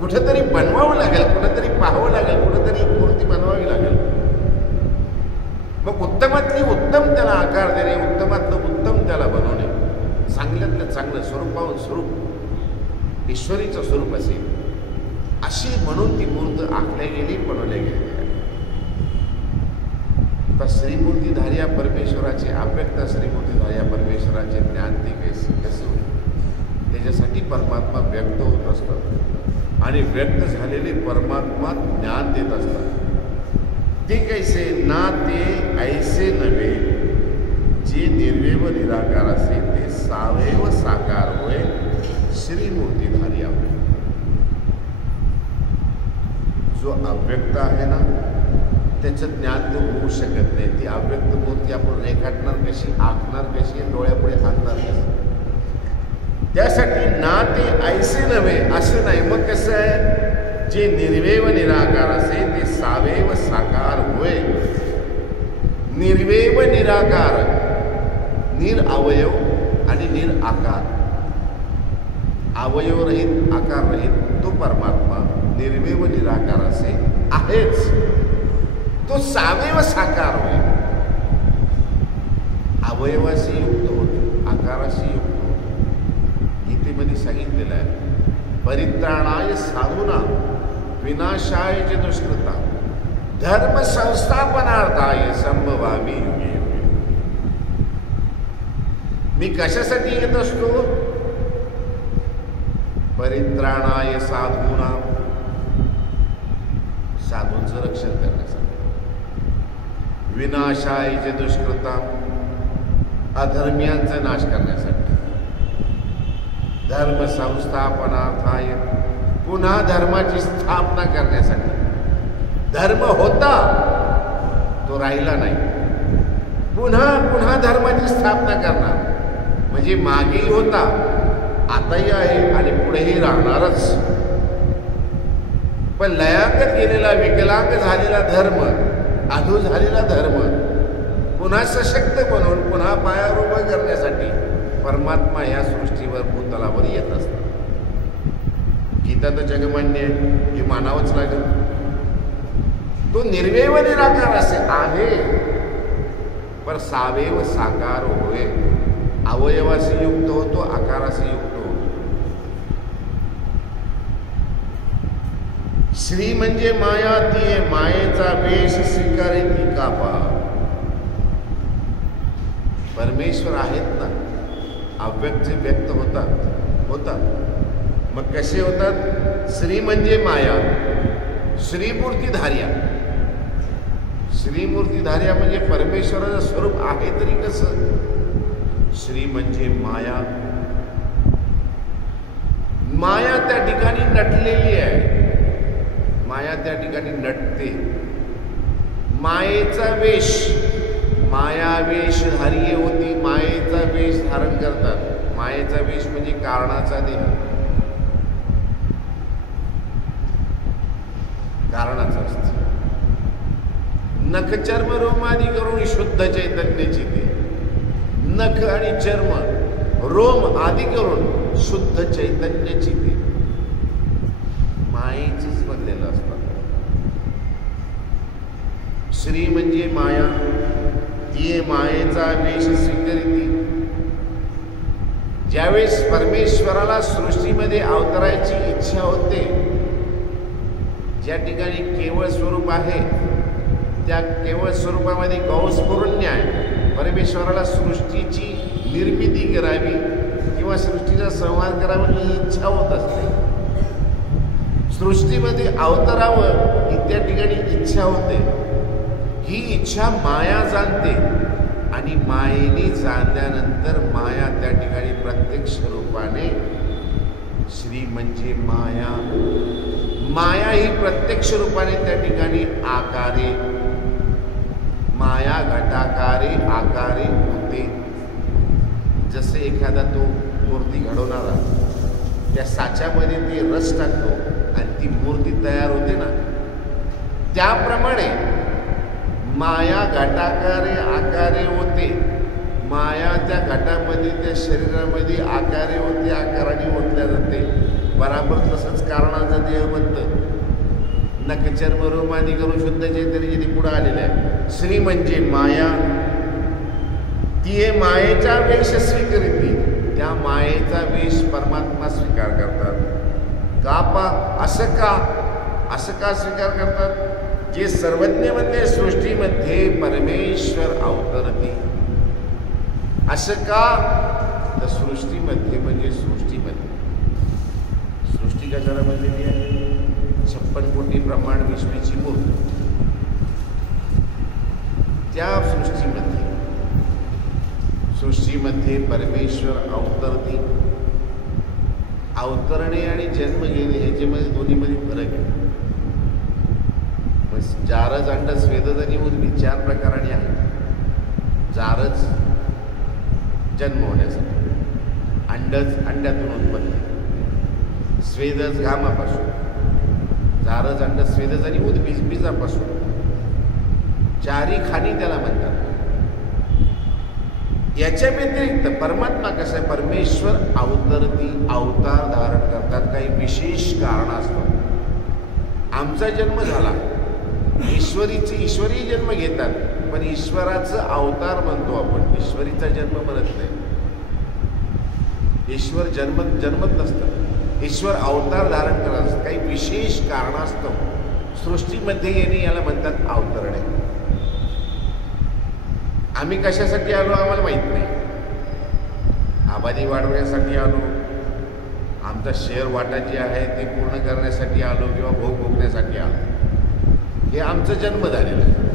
कुठेतरी बनवावं लागेल, कुठेतरी पाहावं लागेल, कुठेतरी मूर्ती बनवावी लागेल. मग उत्तमातली उत्तम त्याला आकार देणे, उत्तमातलं उत्तम त्याला बनवणे, चांगल्यातलं चांगलं स्वरूपावरून स्वरूप ईश्वरीचं स्वरूप असेल अशी म्हणून ती मूर्त आखल्या गेली, बनवल्या गेली. तर श्रीमूर्तीधार्या परमेश्वराचे, अव्यक्त श्रीमूर्तीधार्या परमेश्वराचे ज्ञान ते कसे होईल? त्याच्यासाठी परमात्मा व्यक्त होत असतात आणि व्यक्त झालेले परमात्मा ज्ञान देत असतात. ते कैसे ना, ते ऐसे नव्हे जे निर्वेव निराकार असे, ते सावयव साकार होय श्रीमूर्तीधार्या. जो अव्यक्त आहे ना त्याचं ज्ञान तो होऊ शकत नाही. ती अव्यक्त मूर्ती आपण रेखाटणार कशी, आखणार कशी, डोळ्यापुढे आणणार कशी? त्यासाठी ना ते ऐसे नव्हे असं नाही. मग कसं आहे? जे निर्वेव निराकार असे ते सावेव साकार होय. निर्वेव निराकार, निरअवयव आणि निराकार, अवयवरहित, आकाररहित तो परमात्मा निर्वेव निराकार असे आहेच. तो सावेव साकार होय. अवयवाशी युक्त होतो, आकाराशी युक्त होतो. गीतेमध्ये सांगितलेलं आहे, परित्राणाय साधूना विनाशाय च दुष्कृता धर्म संस्थापनार्थाय संभवामी युगे युगे. मी कशासाठी येत असतो? परित्राणाय साधूना, साधूंचं रक्षण करण्यासाठी. विनाशाय च दुष्कृता, अधर्मियांचा नाश करण्यासाठी. धर्म संस्थापनार्थाय, पुन्हा धर्माची स्थापना करण्यासाठी. धर्म होता तो राहिला नाही, पुन्हा पुन्हा धर्माची स्थापना करणार. म्हणजे मागेही होता, आताही आहे आणि पुढेही राहणारच. पण लयांगत गेलेला, विकलांग झालेला धर्म, अधू झालेला धर्म पुन्हा सशक्त बनवून पुन्हा पायावर उभं करण्यासाठी परमात्मा ह्या सृष्टीवर भूतलावर येत असतात. गीता तर जगमान्य आहे, हे मानावंच लागेल. तो निर्वेव निराकार असे आहे, पर सावेव साकार होय. अवयवाशी युक्त होतो, आकाराशी युक्त होतो. श्री म्हणजे माया, ती मायेचा वेश स्वीकारे ती कापा. परमेश्वर आहेत ना, अव्यक्त व्यक्त होतात. मग कसे होतात? श्री म्हणजे माया, श्रीमूर्तीधार्या. श्रीमूर्तीधार्या म्हणजे परमेश्वराचं स्वरूप आहे तरी कसं? श्री म्हणजे माया. माया त्या ठिकाणी नटलेली आहे, माया त्या ठिकाणी नटते. मायेचा वेश, माया वेशधारी होती, मायेचा वेश धारण करतात. मायेचा वेश म्हणजे कारणाचा देह, कारणाचा असतो. नख चर्म रोमादी करून शुद्ध चैतन्याची ते. नख आणि चर्म रोम आदी करून शुद्ध चैतन्याची ते मायेचीच बनलेलं असतात. श्री म्हणजे माया, ती मायेचा वेश स्वीकारती. ज्यावेळेस परमेश्वराला सृष्टीमध्ये अवतरायची इच्छा होते, ज्या ठिकाणी केवळ स्वरूप आहे त्या केवळ स्वरूपामध्ये गौस्फुरण्य आहे. परमेश्वराला सृष्टीची निर्मिती करावी किंवा सृष्टीचा संवाद करावा ही इच्छा होत असते. सृष्टीमध्ये अवतरावं ही त्या ठिकाणी इच्छा होते. ही इच्छा माया जाणते आणि मायेने जाणल्यानंतर माया त्या ठिकाणी प्रत्यक्ष रूपाने श्री म्हणजे माया, माया ही प्रत्यक्ष रूपाने त्या ठिकाणी आकारे, माया घटाकारे आकारे होते. जसे एखादा तो मूर्ती घडवणारा त्या साच्यामध्ये ते रस टाकतो आणि ती मूर्ती तयार होते ना, त्याप्रमाणे माया घटाकारे आकारे होते. माया त्या घटामध्ये त्या शरीरामध्ये आकारे होते, आकाराने ओतल्या जाते. बराबर तसंच कारणाचं देह बनतं. नखचर्म रोमादी करून शुद्ध चैतन्य ते पुढे आलेलं आहे. श्री म्हणजे माया, ती मायेचा वेश स्वीकारते. त्या मायेचा वेश परमात्मा स्वीकार करतात. असं का स्वीकार करतात? जे सर्वज्ञमध्ये सृष्टीमध्ये परमेश्वर अवतरते. असं का? तर सृष्टीमध्ये म्हणजे सृष्टीमध्ये सृष्टी कशाला बनलेली आहे? 56 कोटी ब्रह्मांड विश्वाची मूर्ती. त्या सृष्टीमध्ये परमेश्वर अवतरते. अवतरणे आणि जन्म घेणे ह्याच्यामध्ये दोन्हीमध्ये फरक आहे. जारज, अंड, स्वेदज आणि उद्भी 4 प्रकाराने आहे. जारज जन्म होण्यासाठी, अंडज अंड्यातून उत्पत्ती, स्वेदज घामापासून, जारज, अंड, स्वेदज आणि उद्बीज बीजापासून. 4ही खाणी त्याला म्हणतात. याच्या व्यतिरिक्त परमात्मा कसं आहे? परमेश्वर अवतरती, अवतार धारण करतात. काही विशेष कारण असतात. आमचा जन्म झाला, ईश्वरी जन्म घेतात, पण ईश्वराचं अवतार म्हणतो आपण, ईश्वरीचा जन्म म्हणत नाही. ईश्वर जन्मत नसतं, ईश्वर अवतार धारण करत असतं. काही विशेष कारणास्तव सृष्टीमध्ये येणे याला म्हणतात अवतरणे. आम्ही कशासाठी आलो आम्हाला माहीत नाही. आबादी वाढवण्यासाठी आलो, आमचा शेअर वाटा जे आहे ते पूर्ण करण्यासाठी आलो किंवा भोग भोगण्यासाठी आलो. हे आमचं जन्म झालेलं आहे.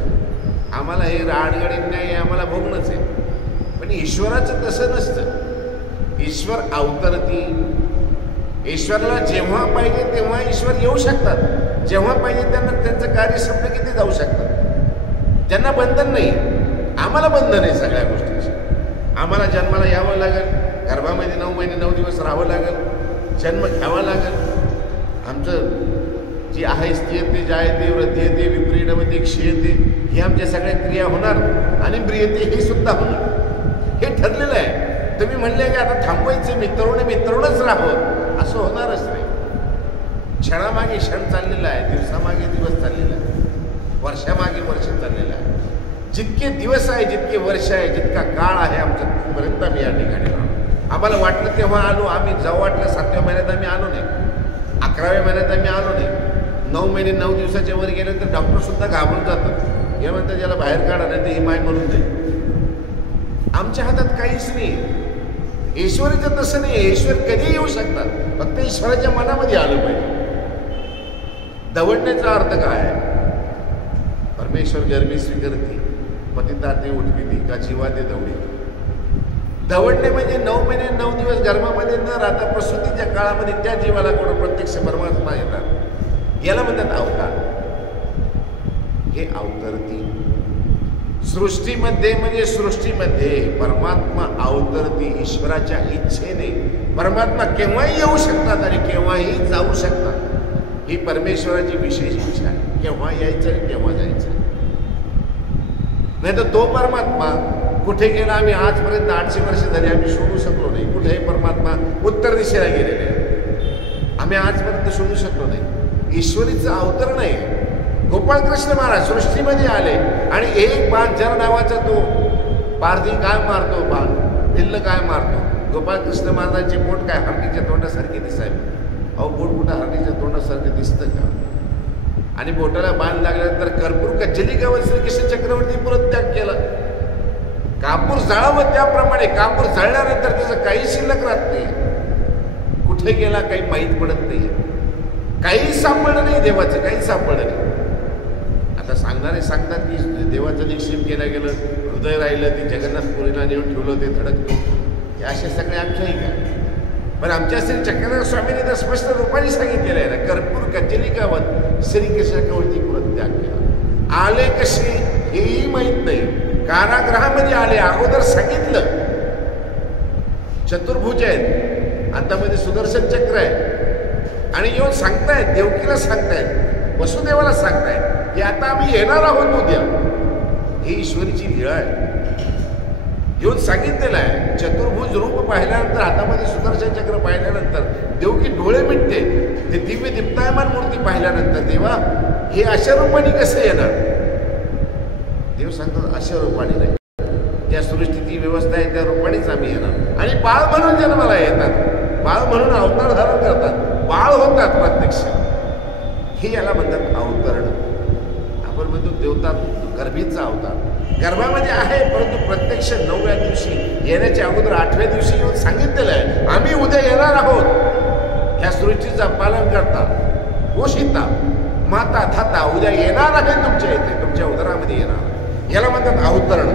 आम्हाला हे राडगडी नाही आम्हाला भोगणंच आहे. पण ईश्वराचं तसं नसतं. ईश्वर अवतरती. ईश्वराला जेव्हा पाहिजे तेव्हा ईश्वर येऊ शकतात. जेव्हा पाहिजे त्यांना त्यांचं कार्य संपलं की ते जाऊ शकतात. त्यांना बंधन नाही. आम्हाला बंधन आहे सगळ्या गोष्टीची. आम्हाला जन्माला यावं लागेल, गर्भामध्ये 9 महिने 9 दिवस राहावं लागेल, जन्म घ्यावा लागेल. आमचं जी आहे स्थियते, जायते, वृद्धियते, विपरीडवते, क्षीयते, ही आमच्या सगळ्या क्रिया होणार आणि ब्रियते हे सुद्धा होणार. हे ठरलेलं आहे. तुम्ही म्हणले की आता थांबवायचं, मित्रवणच राहावं, असं होणारच नाही. क्षणामागे क्षण चाललेला आहे, दिवसामागे दिवस चाललेला आहे, वर्षामागे वर्ष चाललेलं आहे. जितके दिवस आहे, जितके वर्ष आहे, जितका काळ आहे आमच्या तिथपर्यंत आम्ही या ठिकाणी राहतो. आम्हाला वाटलं तेव्हा आलो आम्ही. जेव्हा वाटलं 7व्या महिन्यात आम्ही आलो नाही, 11व्या महिन्यात आम्ही आलो नाही. 9 महिने 9 दिवसाच्या वर गेल्यानंतर डॉक्टरसुद्धा घाबरून जातात. हे म्हणतात ज्याला बाहेर काढा नाही तर ही माय म्हणून जाईल. आमच्या हातात काहीच नाही. ईश्वराचं तसं नाही. ईश्वर कधी येऊ शकतात, फक्त ईश्वराच्या मनामध्ये आलं पाहिजे. दवडण्याचा अर्थ काय आहे? परमेश्वर गरमी स्वीकारते, पतिताते उठविती का जीवाते दवडी. दवडणे म्हणजे 9 महिने 9 दिवस गर्भामध्ये न राहता प्रसूतीच्या काळामध्ये त्या जीवाला कोण प्रत्यक्ष परमात्मा येतात. याला म्हणतात अवतार. हे अवतरती. सृष्टीमध्ये म्हणजे सृष्टीमध्ये परमात्मा अवतरती. ईश्वराच्या इच्छेने परमात्मा केव्हाही येऊ शकतात आणि केव्हाही जाऊ शकतात. ही परमेश्वराची विशेष इच्छा आहे. केव्हा यायचं आणि केव्हा जायचं. नाही तर तो परमात्मा कुठे गेला आम्ही आजपर्यंत 800 वर्ष झाली आम्ही शोधू शकलो नाही. कुठेही परमात्मा उत्तर दिशेला गेलेले आहे, आम्ही आजपर्यंत शोधू शकलो नाही. ईश्वरीचं अवतरण आहे. गोपाळकृष्ण महाराज सृष्टीमध्ये आले आणि एक बाण जर नावाचा तो पारधी काय मारतो, बाण भिल्ल काय मारतो. गोपाळकृष्ण महाराजांचे पोट काय हरणीच्या तोंडासारखे दिसावे. अहो पोट कुठं हरणीच्या तोंडासारखं दिसतं का? आणि बोटाला बाण लागल्यानंतर कर्पूर कज्जलिकावर श्रीकृष्ण चक्रवर्ती परित्याग केला. कापूर जाळावं त्याप्रमाणे कापूर जाळल्यानंतर त्याचं काही शिल्लक राहत नाही. कुठे गेला काही माहीत पडत नाही. काही सापडलं नाही देवाचं, काही सापडलं नाही. आता सांगणारे सांगतात की देवाचं निक्षेप केलं गेलं, हृदय राहिलं, ते जगन्नाथपुरीला नेऊन ठेवलं, ते धडकलं. हे असे सगळे आमच्याही काय. पण आमच्या श्री चक्रधर स्वामींनी तर स्पष्ट रूपाने सांगितलेलं आहे ना, कर्पूर कज्जलिकावत श्रीकृष्ण चक्रवर्ती परित्याग केला. आले कसे हेही माहीत नाही. कारागृहामध्ये आले, अगोदर सांगितलं चतुर्भुज आहेत, हातामध्ये सुदर्शन चक्र आहे, आणि येऊन सांगतायत, देवकीला सांगतायत, वसुदेवाला सांगतायत की आता आम्ही येणार आहोत उद्या. ही ईश्वरीची लीळा आहे. येऊन सांगितलेलं आहे. चतुर्भुज रूप पाहिल्यानंतर, हातामध्ये सुदर्शन चक्र पाहिल्यानंतर देवकी डोळे मिटते. ते दिव्य दीप्तायमान मूर्ती पाहिल्यानंतर देवा हे अशा रूपाने कसं येणार. देव सांगतात अशा रूपाने नाही, ज्या सृष्टीची व्यवस्था आहे त्या रूपानेच आम्ही येणार. आणि बाळ म्हणून जन्माला येतात, बाळ म्हणून अवतार धारण करतात, बाळ होतात प्रत्यक्ष. हे याला म्हणतात अवतरण. आपण म्हणतो देवता गर्भीचा अवतार गर्भामध्ये आहे, परंतु प्रत्यक्ष 9व्या दिवशी येण्याच्या अगोदर 8व्या दिवशी येऊन सांगितलेलं आहे आम्ही उद्या येणार आहोत. ह्या सृष्टीचा पालन करता पोषिता माता धाता उद्या येणार आहे तुमच्या इथे, तुमच्या उदरामध्ये येणार. याला म्हणतात अवतरण.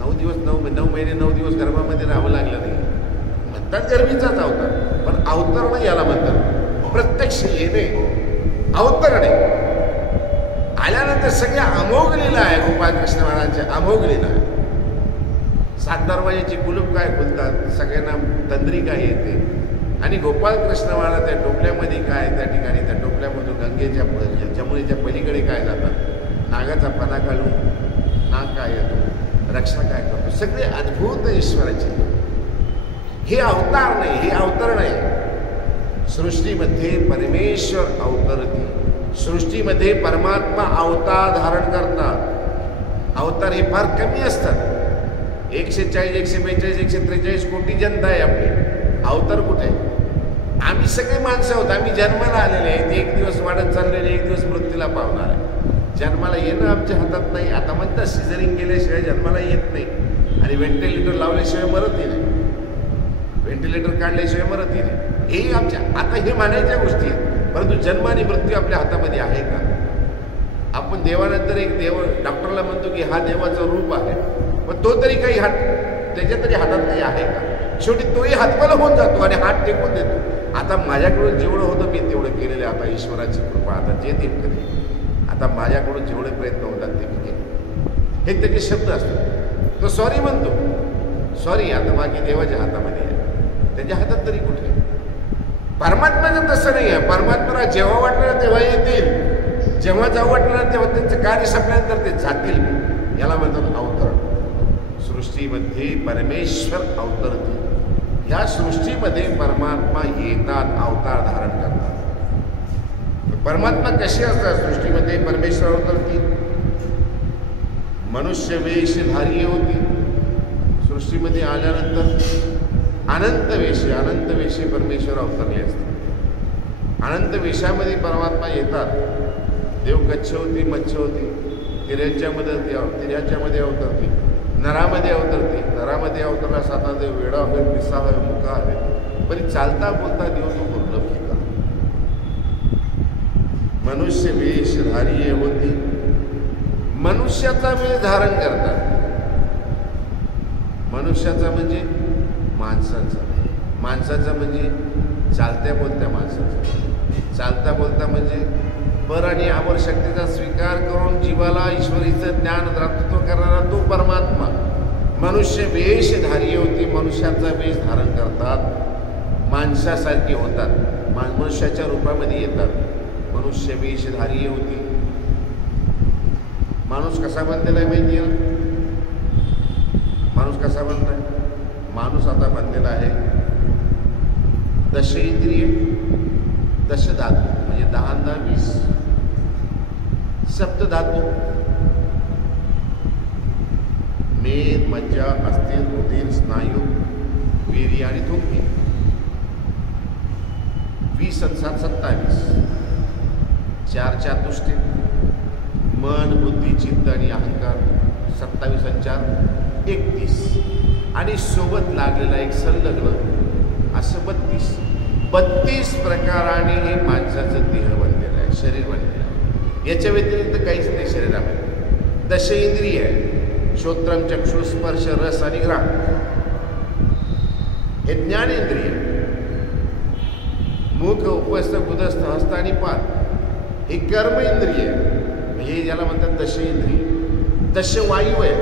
9 दिवस 9 महिने 9 दिवस गर्भामध्ये राहावं लागलं नाही, म्हणतात गर्भीचाच अवतार, पण अवतरण याला म्हणतात. प्रत्यक्ष येणे अवतरण आहे. आल्यानंतर सगळ्या अमोघ लीला आहे. गोपाळकृष्ण महाराजांच्या अमोघ लीला आहे. 7 दरवाजाची कुलूप काय खुलतात, सगळ्यांना तंद्री काय येते, आणि गोपाळकृष्ण महाराज त्या टोपल्यामध्ये काय, त्या ठिकाणी त्या टोपल्यामधून गंगेच्या जमुनेच्या पलीकडे काय जातात, नागाचा पणा घालून नाग काय येतो, रक्षा काय करतो, सगळे अद्भुत ईश्वराचे. हे अवतार नाही, हे अवतरण आहे. सृष्टीमध्ये परमेश्वर अवतरती, सृष्टीमध्ये परमात्मा अवतार धारण करतात. अवतार हे फार कमी असतात. 140 142 143 कोटी जनता आहे आपली. अवतार कुठे? आम्ही सगळे माणसं आहोत. आम्ही जन्माला आलेले आहेत, एक दिवस वाढत चाललेले, एक दिवस मृत्यूला पावणार आहे. जन्माला येणं आमच्या हातात नाही. आता म्हणतात सिझरिंग केल्याशिवाय जन्माला येत नाही, आणि व्हेंटिलेटर लावल्याशिवाय मरतही नाही, व्हेंटिलेटर काढल्याशिवाय मरतही नाही. हेही आमच्या आता हे मानायच्या गोष्टी आहेत. परंतु जन्म आणि मृत्यू आपल्या हातामध्ये आहे का? आपण देवानंतर एक देव डॉक्टरला म्हणतो की हा देवाचं रूप आहे, पण तो तरी काही हात त्याच्या तरी हातात काही आहे का? शेवटी तोही हातपाला होऊन जातो आणि हात टेकून देतो. आता माझ्याकडून जेवढं होतं मी तेवढं केलेलं आहे. आता ईश्वराची कृपा, आता जे ते करेल. आता माझ्याकडून जेवढे प्रयत्न होतात ते मी केले. हे त्याचे शब्द असतात. तो सॉरी म्हणतो, सॉरी, आता बाकी देवाच्या हातामध्ये आहे, त्याच्या हातात तरी कुठे? परमात्म्याचं तसं नाही आहे. परमात्म्याला जेव्हा वाटलं तेव्हा येतील, जेव्हा जाऊ वाटलं तेव्हा त्यांचं कार्य संपल्यानंतर ते जातील. याला म्हणतात अवतरण. सृष्टीमध्ये परमेश्वर अवतरते. या सृष्टीमध्ये परमात्मा येतात, अवतार धारण करतात. परमात्मा कशी असतात सृष्टीमध्ये? परमेश्वर अवतरती, मनुष्य वेशधारी होती. सृष्टीमध्ये आल्यानंतर अनंत वेशे परमेश्वर अवतरले असतात. अनंत वेशामध्ये परमात्मा येतात. देव कच्छ होती, मच्छ होती, तिऱ्याच्यामध्ये अवतरते, नरामध्ये अवतरते. नरामध्ये अवतरला साता देव वेडा हवे, पिसा हवे, मुका हवे, परी चालता बोलता देव तो दुर्लभ का. मनुष्य वेशधारी होती, मनुष्याचा वेश धारण करतात. मनुष्याचा म्हणजे माणसाचा म्हणजे चालत्या बोलत्या माणसाचा. चालता बोलता म्हणजे पर आणि अमर शक्तीचा स्वीकार करून जीवाला ईश्वरीचं ज्ञान दातृत्व करणारा तो परमात्मा. मनुष्य वेशधारी होती, मनुष्याचा वेश धारण करतात, माणसासारखी होतात, मनुष्याच्या रूपामध्ये येतात. मनुष्य वेशधारी होती. माणूस कसा बनलेला आहे माहिती आहे? माणूस कसा बनलाय? माणूस आता बनलेला आहे 10 इंद्रिय, 10 धातू, म्हणजे 10 10 20 सप्तधातू, मेद, मज्जा, अस्थिर, रुधिर, स्नायू, वीर्य आणि थुंकी. 20 आणि 7 27. चार चातुष्टे, मन, बुद्धी, चित्त आणि अहंकार 27 आणि 4 31, आणि सोबत लागलेला एक संलग्न असं 32 प्रकाराने हे माणसाचं देह बनलेलं आहे, शरीर बनलेलं आहे. याच्या व्यतिरिक्त काहीच नाही शरीरामध्ये. दश इंद्रिय आहे, श्रोत्रम, चक्षु, स्पर्श, रस आणि घ्राण हे ज्ञानेंद्रिय. मुख, उपस्थ, उदस्थ, हस्त आणि पाद हे कर्मेंद्रिय. हे ज्याला म्हणतात दश इंद्रिय. दश वायू आहे,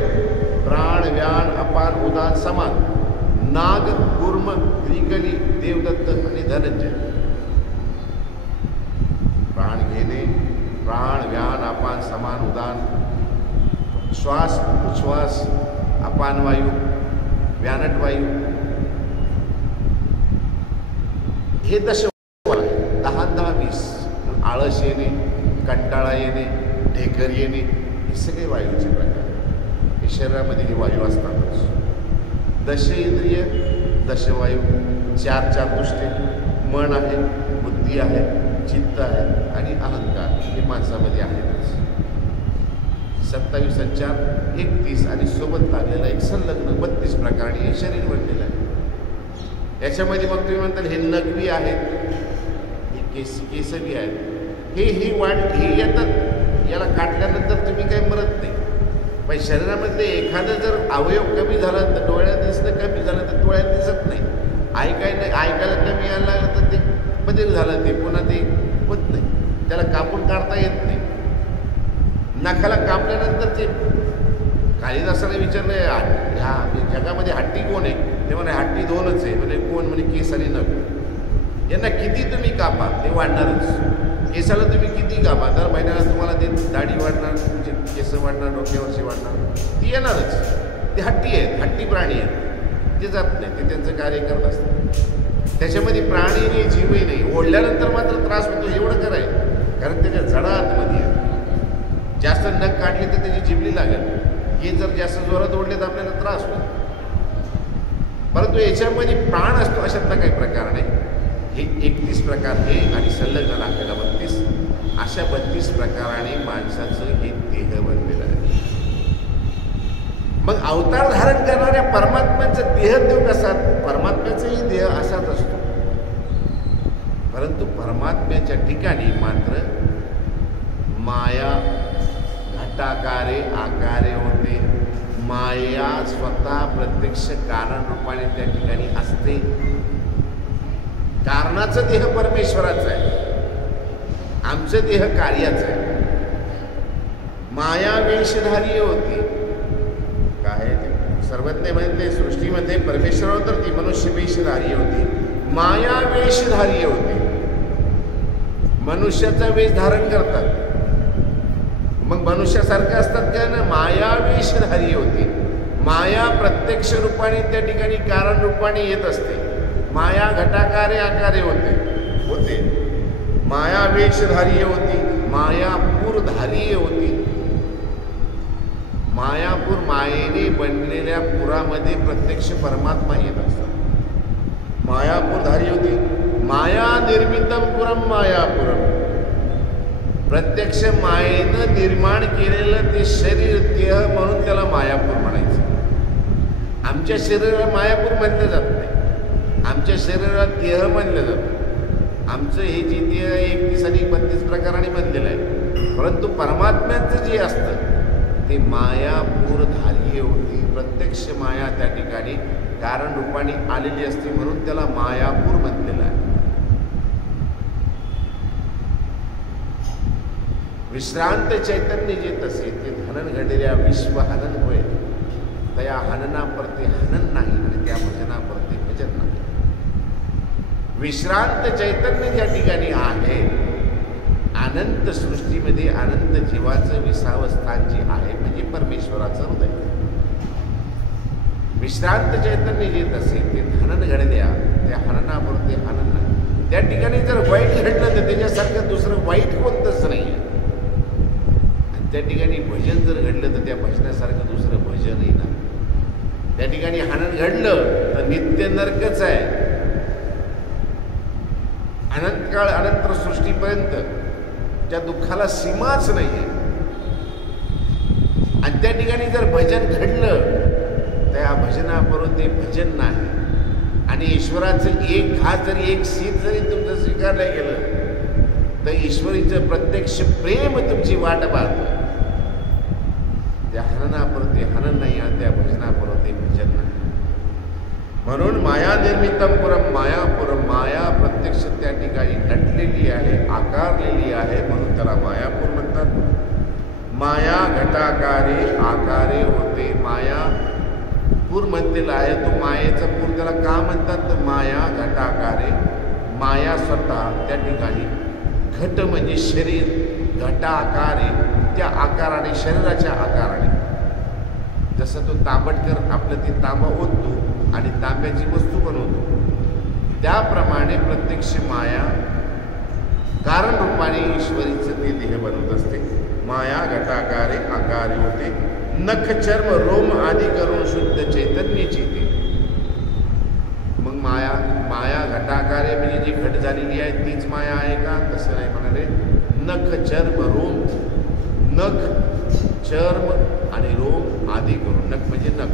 प्राण, व्यान, अपान, उदान, समान, नाग, कूर्म, त्रिकली, देवदत्त आणि धनंजय. प्राण घेणे, प्राण, व्यान, अपान, समान, उदान, श्वास, उच्छ्वास, अपान वायू, व्यानट वायू, हे दश आहे. 10 20. आळस येणे, कंटाळा येणे, ढेकर येणे हे सगळे वायूचे प्रकार. हे शरीरामध्ये हे वायू असतातच. दश इंद्रिय, दशवायू, चार चातुष्टे, मन आहे, बुद्धी आहे, चित्त आहे आणि अहंकार हे माणसामध्ये आहेतच. 27 आणि 4 31 आणि सोबत लागलेला एक संलग्न 32 प्रकाराने हे शरीर बनलेलं आहे. याच्यामध्ये मग तुम्ही म्हणताल हे नगवी आहेत, हे केसवी आहेत, ही वाढ हे येतात. याला काटल्यानंतर तुम्ही काही मरत नाही. पण शरीरामध्ये एखादं जर अवयव कमी झाला तर डोळ्यात दिसणं कमी झालं तर डोळ्यात दिसत नाही. ऐकायला कमी यायला लागलं तर ते बदल झालं, ते पुन्हा ते होत नाही. त्याला कापून काढता येत नाही. नाकाला कापल्यानंतर ते कालिदासाला विचारलं, ह्या जगामध्ये हत्ती कोण आहे? ते म्हणे हत्ती 2च आहे. म्हणजे कोण? म्हणे केस आणि नख. यांना किती तुम्ही कापा ते वाढणारच. केसाला तुम्ही किती कापा, दर महिन्याला तुम्हाला ते दाढी वाढणार, तुमचे केस वाढणार, डोक्यावरची वाढणार, ती येणारच. ते हत्ती आहेत, हत्ती प्राणी आहेत, ते जात नाही, ते त्यांचं कार्य करत असतात. त्याच्यामध्ये प्राणी नाही, जीवही नाही. ओढल्यानंतर मात्र त्रास होतो, एवढं कराय, कारण त्याच्या जडा आतमध्ये आहे. जास्त नख काढली तर त्याची जिबली लागेल, हे जर जास्त जोरात ओढले तर आपल्याला त्रास होईल. परंतु याच्यामध्ये प्राण असतो अशातला काही प्रकार नाही. हे 31 प्रकार हे आणि संलग्न लागलेला 32, अशा 32 प्रकाराने माणसाचं हे देह बनलेलं आहे. मग अवतार धारण करणाऱ्या परमात्म्याचा देह तो कसा? परमात्म्याचाही देह असाच असतो. परंतु परमात्म्याच्या ठिकाणी मात्र माया घटाकारे आकारे होते. माया स्वतः प्रत्यक्ष कारण रूपाने त्या ठिकाणी असते. कारणाचं देह परमेश्वराचं आहे, आमचं देह कार्याचं आहे. माया वेशधारी होती. काय ते सर्वज्ञ म्हणते सृष्टीमध्ये परमेश्वर तर ती मनुष्य वेशधारी होती, माया वेशधारी होती. मनुष्याचा वेश धारण करतात, मग मनुष्यासारखे असतात का ना? माया वेशधारी होती. माया प्रत्यक्ष रूपाने त्या ठिकाणी कारण रूपाने येत असते. माया घटाकारे आकारे होते. माया वेशधारी होती, मायापूरधारी होती. मायापूर मायेने बनलेल्या पुरामध्ये प्रत्यक्ष परमात्मा येत असतात. मायापूरधारी होती. माया निर्मितम पुरम मायापुरम. प्रत्यक्ष मायेनं निर्माण केलेलं ते शरीर देह म्हणून त्याला मायापूर म्हणायचं. आमच्या शरीराला मायापूर म्हणलं जात नाही, आमच्या शरीरात देह म्हणलं जातं. आमचं हे जे देह 31 आणि 32 प्रकाराने बनलेलं आहे. परंतु परमात्म्याचं जे असतं ते मायापूरधारी होती. प्रत्यक्ष माया त्या ठिकाणी कारण रूपाने आलेली असते, म्हणून त्याला मायापूर म्हणलेलं आहे. विश्रांत चैतन्य जे तसे ते हनन घडलेल्या विश्व हनन होय. त्या हनना परते हनन नाही आणि त्या भजना परते भजन नाही. विश्रांत चैतन्य ज्या ठिकाणी आहे, अनंत सृष्टीमध्ये अनंत जीवाचं विसावं स्थान जे आहे म्हणजे परमेश्वराचं हृदय. विश्रांत चैतन्य जे तसे ते हनन घडल्या, त्या हननापुरते हनन नाही. त्या ठिकाणी जर वाईट घडलं तर त्याच्यासारखं दुसरं वाईट कोणतंच नाही आहे. त्या ठिकाणी भजन जर घडलं तर त्या भजनासारखं दुसरं भजनही नाही. त्या ठिकाणी हनन घडलं तर नित्य नरकच आहे. अनंतकाळ अनंत सृष्टीपर्यंत त्या दुःखाला सीमाच नाही आहे. आणि त्या ठिकाणी जर भजन घडलं तर या भजनाबरोबर ते भजन नाही. आणि ईश्वराचं एक घास जरी एक शीत जरी तुमचं स्वीकारलं गेलं तर ईश्वरीचं प्रत्यक्ष प्रेम तुमची वाट पाहतं. त्या हननाबरोबर ते हनन नाही आणि त्या भजनाबरोबर ते भजन नाही. म्हणून माया निर्मितम पुरम मायापुरम, माया प्रत्यक्ष त्या ठिकाणी नटलेली आहे, आकारलेली आहे, म्हणून त्याला मायापूर म्हणतात. माया घटाकारे आकारे होते. माया पूर म्हणतेला आहे, तो मायेचा पूर त्याला का म्हणतात तर माया घटाकारे, माया स्वतः त्या ठिकाणी, घट म्हणजे शरीर, घटाकारे त्या आकाराने, शरीराच्या आकाराने. जसं तो तांबटकर आपलं ते तांबा ओततो आणि तांब्याची वस्तू बनवतो, त्याप्रमाणे प्रत्यक्ष माया कारण रूपाने ईश्वरीचं ते देह बनवत असते. माया घटाकारे आकारे होते. नख चर्म रोम आदी करून शुद्ध चैतन्याची ते. मग माया, माया घटाकारे म्हणजे जी घट झालेली आहे तीच माया आहे का? तसं नाही म्हणाले. नख चर्म रोम, नख चर्म आणि रोम आदी करून, नख म्हणजे नख,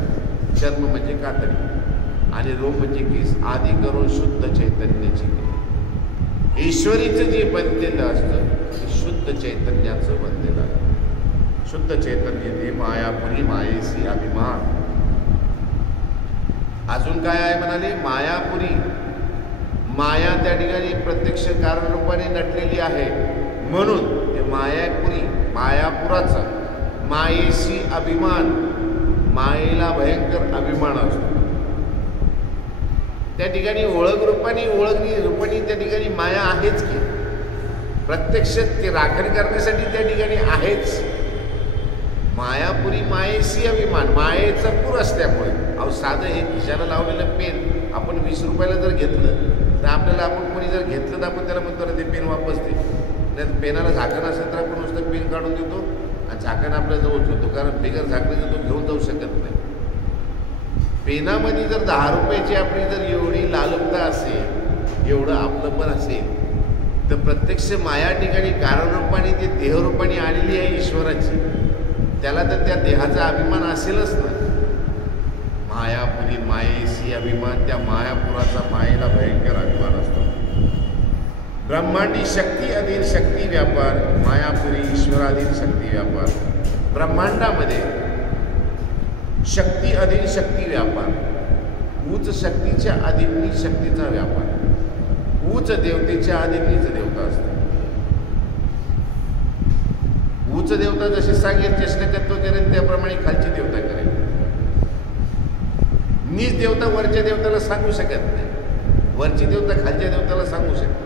चर्म म्हणजे कातडी आणि रोम म्हणजे केस, आदी करून शुद्ध चैतन्याची. ईश्वरीचं जे बनलेलं असतं ते शुद्ध चैतन्याचं बनलेलं आहे. शुद्ध चैतन्य ते मायापुरी मायेसी अभिमान. अजून काय आहे म्हणाले? मायापुरी, माया त्या ठिकाणी प्रत्यक्ष कारण रूपाने नटलेली आहे, म्हणून ते मायापुरी, मायापुराचा मायेशी अभिमान, मायेला भयंकर अभिमान असतो. त्या ठिकाणी ओळख रूपाने, ओळखणी रूपाने त्या ठिकाणी माया आहेच की, प्रत्यक्ष ते राखण करण्यासाठी त्या ठिकाणी आहेच. मायापुरी मायेशी अभिमान, मायेचा पूर असल्यामुळे. अहो साधं हे खिशाला लावलेलं पेन आपण 20 रुपयाला जर घेतलं तर आपल्याला, आपण कोणी जर घेतलं तर आपण त्याला म्हणतो ते पेन वापस दे. नाही पेनाला झाकण असेल तर आपण नुसतं पेन काढून देतो आणि झाकण आपल्या जवळ ठेवतो, कारण बिगर झाकण्याचं तो घेऊन जाऊ शकत नाही. पेनामध्ये जर 10 रुपयाची आपली जर एवढी लालुपता असेल, एवढं आपलं पण असेल, तर प्रत्यक्ष माया ठिकाणी कारणरूपाने ते देहरूपाने आलेली आहे ईश्वराची, त्याला तर त्या देहाचा अभिमान असेलच ना. मायापुरी मायेशी अभिमान, त्या मायापुराचा मायेला भयंकर अभिमान असतो. ब्रह्मांडी शक्ती अधीन शक्ती व्यापार, मायापुरी ईश्वराधीन शक्ती व्यापार. ब्रह्मांडामध्ये शक्ती अधीन शक्ती व्यापार, उच्च शक्तीच्या अधीन शक्तीचा व्यापार. उच्च देवतेच्या अधीनीच देवता असते. उच्च देवता जसे सांगेल चेष्टकत्व करेल त्याप्रमाणे खालची देवता करेल. नीच देवता वरच्या देवताला सांगू शकत नाही, वरची देवता खालच्या देवताला सांगू शकते.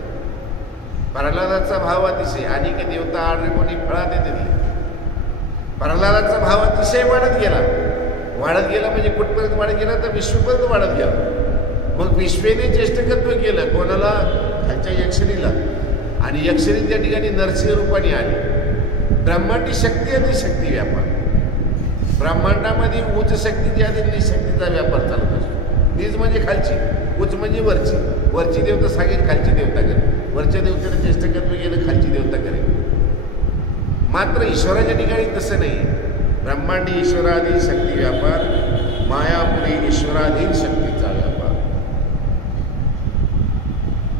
प्रल्हादाचा भाव अतिशय, आणि देवता आडरे कोणी फळात येते. प्रल्हादाचा भाव अतिशय वाढत गेला, वाढत गेला म्हणजे कुठपर्यंत वाढत गेला तर विश्वपर्यंत वाढत गेला. मग विश्वेने चेष्टकत्व केलं कोणाला? खालच्या यक्षिणीला, आणि यक्षिणी त्या ठिकाणी नरसिंह रूपाने आली. ब्रह्मांडी शक्ती आणि शक्ती व्यापार. ब्रह्मांडामध्ये उच्च शक्तीची आणि निशक्तीचा व्यापार चालत असतो. नीच म्हणजे खालची, उच्च म्हणजे वरची. वरची देवता सांगेल खालची देवता करेल, वरच्या देवतेला चेष्टकत्व केलं खालची देवता करेल. मात्र ईश्वराच्या ठिकाणी तसं नाही. ब्रह्मांडी ईश्वराधीन शक्ती व्यापार, मायापुरी ईश्वराधीन शक्तीचा व्यापार.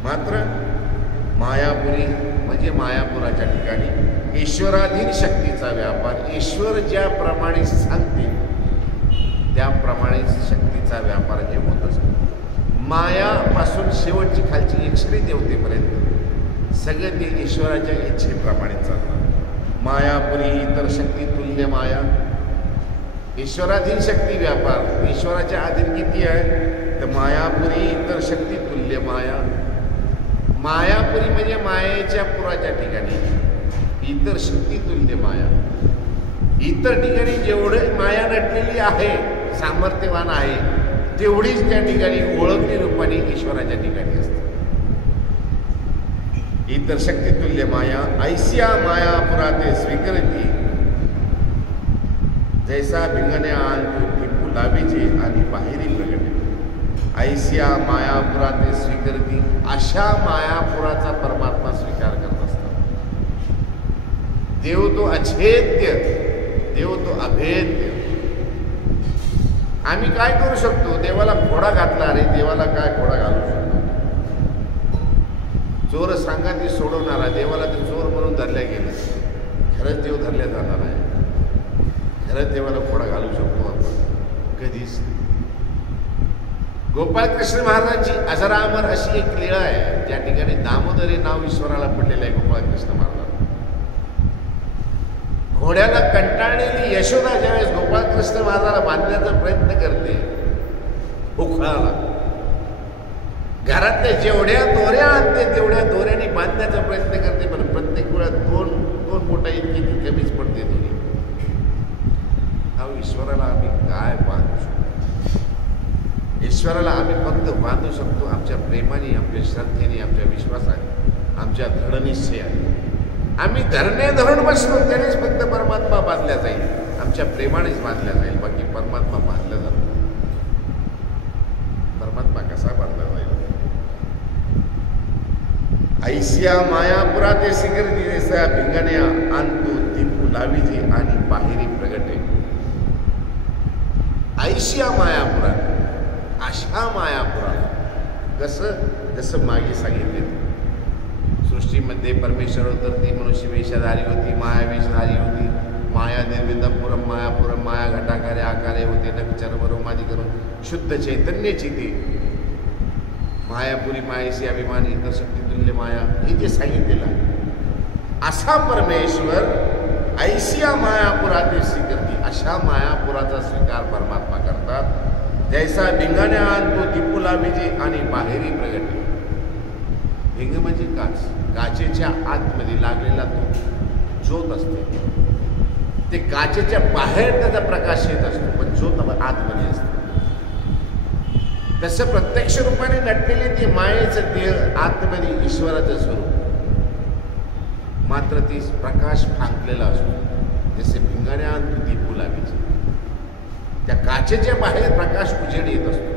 मात्र मायापुरी म्हणजे मायापुराच्या ठिकाणी ईश्वराधीन शक्तीचा व्यापार. ईश्वर ज्याप्रमाणे सांगते त्याप्रमाणे शक्तीचा व्यापार हे होत असतो. मायापासून शेवटची खालची यक्षिणी देवतेपर्यंत सगळं ते ईश्वराच्या इच्छेप्रमाणे चालतं. मायापुरी इतर शक्ती तुल्य माया. ईश्वराधीन शक्ती व्यापार. ईश्वराच्या अधीन किती आहे तर मायापुरी इतर शक्ती तुल्य माया. मायापुरी म्हणजे मायेच्या पुराच्या ठिकाणी, इतर शक्ती तुल्य माया. इतर ठिकाणी जेवढे माया नटलेली आहे, सामर्थ्यवान आहे, तेवढीच त्या ठिकाणी ओळखणी रूपाने ईश्वराच्या ठिकाणी असते. इतर शक्ती तुल्य माया ऐसिया माया पुराते स्वीकारती, जैसा भिंगण्या आणतो ती गुलाबीचे आणि बाहेरी प्रगटे. ऐसिया मायापुराते स्वीकारती, अशा मायापुराचा परमात्मा स्वीकार करत असतात. देव तो अछेद्य, देव तो अभेद्य. आम्ही काय करू शकतो? देवाला घोडा घातला, अरे देवाला काय घोडा घालू शकतो? चोर सांगाती सोडवणारा देवाला ते चोर म्हणून धरल्या गेलं. खरंच देव धरल्या जाणार आहे? खरंच देवाला घोडा घालू शकतो आपण? कधीच. गोपाळकृष्ण महाराजांची अजरामर अशी एक लीळा आहे, ज्या ठिकाणी दामोदरी नाव ईश्वराला पडलेलं आहे. गोपाळकृष्ण महाराज घोड्याला कंटाळलेली यशोदा ज्यावेळेस गोपाळकृष्ण महाराजाला बांधण्याचा प्रयत्न करते, उखळाला घरातल्या जेवढ्या दोऱ्या आणते तेवढ्या दोऱ्याने बांधण्याचा प्रयत्न करते, पण प्रत्येक वेळा दोन बोटा इतकी ती कमीच पडते दोरी. अहो, ईश्वराला आम्ही काय बांधू शकतो? ईश्वराला आम्ही फक्त बांधू शकतो आमच्या प्रेमाने, आपल्या श्रद्धेने, आमच्या विश्वासाने, आमच्या दृढनिश्चयाने. आम्ही धरणे धरून बसलो त्यानेच फक्त परमात्मा बांधल्या जाईल, आमच्या प्रेमानेच बांधल्या जाईल. बाकी परमात्मा बांधला जातो. परमात्मा कसा बांधला जाईल? ऐसिया मायापुरा ते शिखर दिसा भिंगण्या आणतो दीपू लावीजे आणि बाहेरी प्रगटे. ऐशिया मायापुरा, अशा मायापुरा. जसं मागे सांगितले, सृष्टीमध्ये परमेश्वर होतं, ती मनुष्य वेशधारी होती, माया वेशधारी होती. माया निर्विंदपुरम मायापुरम, माया घटाकारे आकारे होते, नक्षरवरोमादी करून शुद्ध चैतन्याची ती मायापुरी मायेशी अभिमानी इतर शक्ती तुल्य माया, हे जे सांगितलेलं आहे. असा परमेश्वर ऐसिया मायापुरात स्वीकारते. अशा मायापुराचा स्वीकार परमात्मा करतात. जैसा भिंगाण्या आणतो दीपुला विजे आणि बाहेरी प्रगटे. भिंग म्हणजे काच, काचेच्या आतमध्ये लागलेला तो ज्योत असते. ते काचेच्या बाहेर त्याचा प्रकाश येत असतो, पण ज्योत आतमध्ये असते. तसं प्रत्यक्ष रूपाने नटलेले ते मायेचं देह आतमध्ये ईश्वराचं स्वरूप, मात्र ती प्रकाश फांकलेला असतो. जसे भिंगाण्या आणतो दीपुला विजे, त्या काचेच्या बाहेर प्रकाश उजेड येत असतो.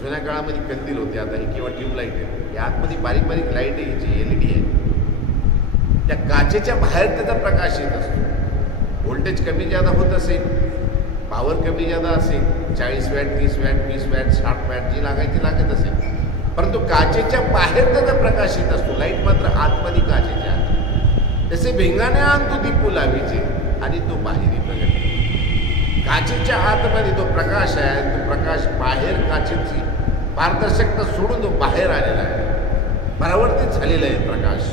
जुन्या काळामध्ये कंदील होते, आता ही किंवा ट्यूबलाईट आहे. या आतमध्ये बारीक बारीक लाईट आहे, याची LED आहे. त्या काचेच्या बाहेर त्याचा प्रकाश येत असतो. व्होल्टेज कमी जादा होत असेल, पॉवर कमी जादा असेल, 40 वॅट 30 वॅट 20 वॅट 60 वॅट जी लागायची लागत असेल, परंतु काचेच्या बाहेर त्याचा प्रकाश येत असतो. लाईट मात्र आतमध्ये काचेच्या आत. तसे भिंगाण्या आणतो दीपू लावीचे आणि तो बाहेरी प्रगटे. काचेच्या आतमध्ये तो प्रकाश आहे, तो प्रकाश बाहेर काचेची पारदर्शकता सोडून तो बाहेर आलेला आहे, परावर्तित झालेला आहे प्रकाश.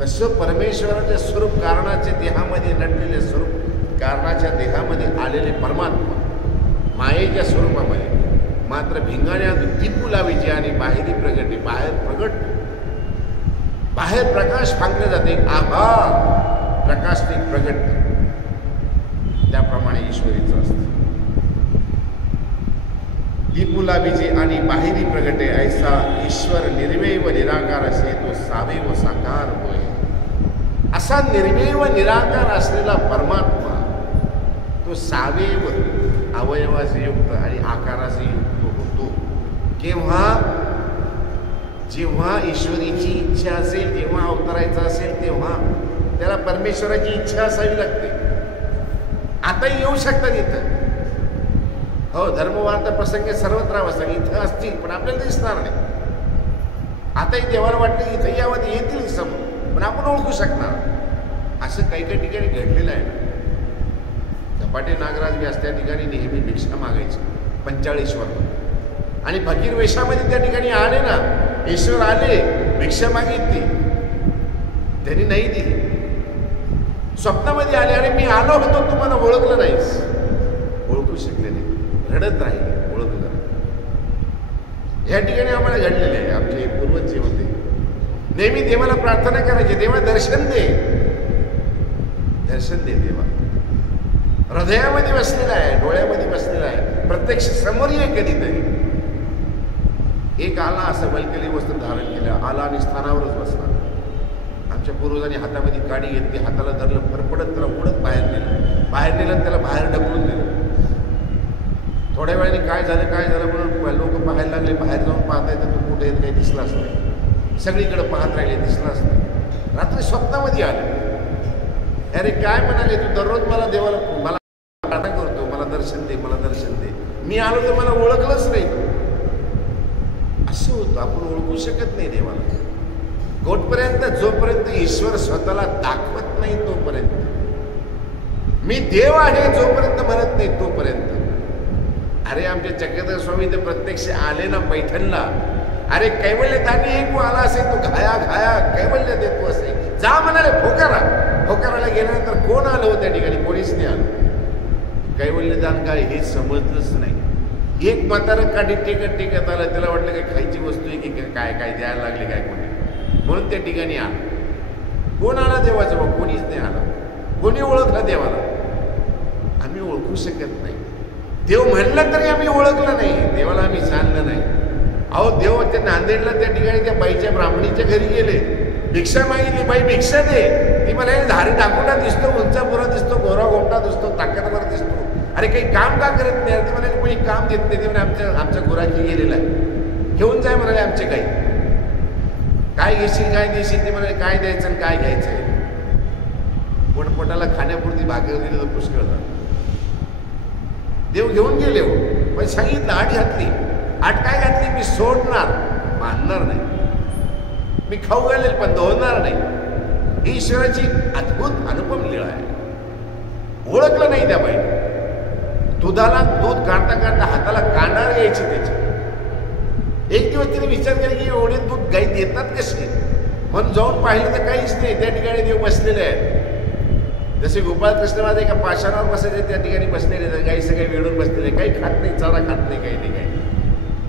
तसं परमेश्वराचे स्वरूप, कारणाच्या देहामध्ये नटलेले स्वरूप, कारणाच्या देहामध्ये आलेले परमात्मा मायेच्या स्वरूपामध्ये, मात्र भिंगाण्या दीपू लावीचे आणि बाहेरी प्रगटे. बाहेर प्रकाश फांकले जाते. आभा प्रकाश ते प्रगट, त्याप्रमाणे ईश्वरीचं असतं. दीपू लावीचे आणि बाहेरी प्रगटे. ऐसा ईश्वर निर्मेय व निराकार असे तो सावे व साकार होय. असा निर्मेय व निराकार असलेला परमात्मा तो सावेव अवयवाचे युक्त आणि आकाराचे युक्त होतो. केव्हा? जेव्हा ईश्वरीची इच्छा असेल, जेव्हा अवतरायचं असेल, तेव्हा त्याला परमेश्वराची इच्छा असावी लागते. आताही येऊ शकतात इथं. हो, धर्मवार्ता प्रसंगी सर्वत्र अवस्था इथं असतील, पण आपल्याला दिसणार नाही. आताही देवाला वाटलं इथं यावं, येतील समोर, पण आपण ओळखू शकणार. असं काही काही ठिकाणी घडलेलं आहे. झपाटे नागराज व्यास त्या ठिकाणी नेहमी भिक्षा मागायचे पंचाळेश्वरला, आणि फकीर वेशामध्ये त्या ठिकाणी आले ना, ईश्वर आले, भिक्षा मागितली, त्यांनी नाही दिली. स्वप्नामध्ये आले, अरे मी आलो होतो, तुम्हाला ओळखलं नाहीस. ओळखू शकले नाही, रडत राहिले, ओळखलं. ह्या ठिकाणी आम्हाला घडलेले आहे. आमचे पूर्वज जे होते नेहमी देवाला प्रार्थना करायचे, देवा दर्शन दे, दर्शन दे देवा. हृदयामध्ये बसलेला आहे, डोळ्यामध्ये बसलेला आहे, प्रत्यक्ष समोर ये कधीतरी. एक आला, असं वैकली वस्त्र धारण केलं, आला आणि स्थानावरच बसला. आमच्या पूर्वजांनी हातामध्ये काडी घेतली, हाताला धरलं, फरफडत त्याला उडत बाहेर नेलं, त्याला बाहेर ढकलून दिलं. थोड्या वेळाने काय झालं म्हणून लोक पाहायला लागले. बाहेर जाऊन पाहता येतं, तो कुठे येत काही दिसलाच नाही. सगळीकडे पाहत राहिले, दिसलाच नाही. रात्री स्वप्नामध्ये आलं, अरे काय म्हणाले तू दररोज मला देवाला मला प्रार्थना करतो, मला दर्शन दे, मला दर्शन दे. मी आलो तर मला ओळखलंच नाही. असं होतं, आपण ओळखू शकत नाही देवाला. कोठपर्यंत? जोपर्यंत ईश्वर स्वतःला दाखवत नाही तोपर्यंत. मी देव आहे जोपर्यंत म्हणत नाही तोपर्यंत. अरे आमचे चक्रधर स्वामी तर प्रत्यक्ष आले ना पैठणला. अरे कैवल्य दानी एक आला असेल तो घाया घाया कैवल्य देतो असे. जा म्हणाले फोकारा. फोकाराला गेल्यानंतर कोण आलं हो त्या ठिकाणी? कोणीच नाही आलं. कैवल्यदान काय हे समजलंच नाही. एक म्हातारं काठी टेकत टेकत आलं. त्याला वाटलं काय खायची वस्तू आहे की काय काय द्यायला लागले काय कोणी, म्हणून त्या ठिकाणी आलं. कोण आला देवाजवळ? कोणीच नाही आलं. कोणी ओळखलं देवाला? आम्ही ओळखू शकत नाही. देव म्हणलं तरी आम्ही ओळखलं नाही. देवाला आम्ही जाणलं नाही. अहो देव त्या नांदेडला त्या ठिकाणी त्या बाईच्या ब्राह्मणीच्या घरी गेले, भिक्षा मागितली. बाई भिक्षा दे. ती म्हणाली धारी दाखवटा दिसतो, उंचापुरा दिसतो, गोरा गोमटा दिसतो, ताकदवर दिसतो. अरे काही काम का करत नाही? ते म्हणाले कोणी काम देत नाही. ते म्हणे आमच्या गुराखी गेलेला आहे, घेऊन जाय म्हणाले आमचे काही. काय घेशील काय देशील? ते म्हणाले काय द्यायचं आणि काय घ्यायचंय. पोटपोटाला खाण्यापुरती भाकर दिली तर पुष्कळ झालं. देव घेऊन गेले हो. पण सांगितलं आठ घातली. आठ काय घातली? मी सोडणार, मानणार नाही. मी खाऊ घालेल पण धोणार नाही. ही ईश्वराची अद्भुत अनुपम लीळा आहे. ओळखलं नाही त्या बाईने. दुधाला दूध काढता काढता हाताला कांडार यायची त्याची. एक दिवस तिने विचार केला की एवढे दूध गाई देतात कसे, म्हणून जाऊन पाहिलं तर काहीच नाही. त्या ठिकाणी देव बसलेले आहेत. जसे गोपाळकृष्ण महाराज एका पाषाणावर बसायचे त्या ठिकाणी बसलेले. गाई सगळे वेळून बसलेले, काही खात नाही, चारा खात नाही, काही नाही. काही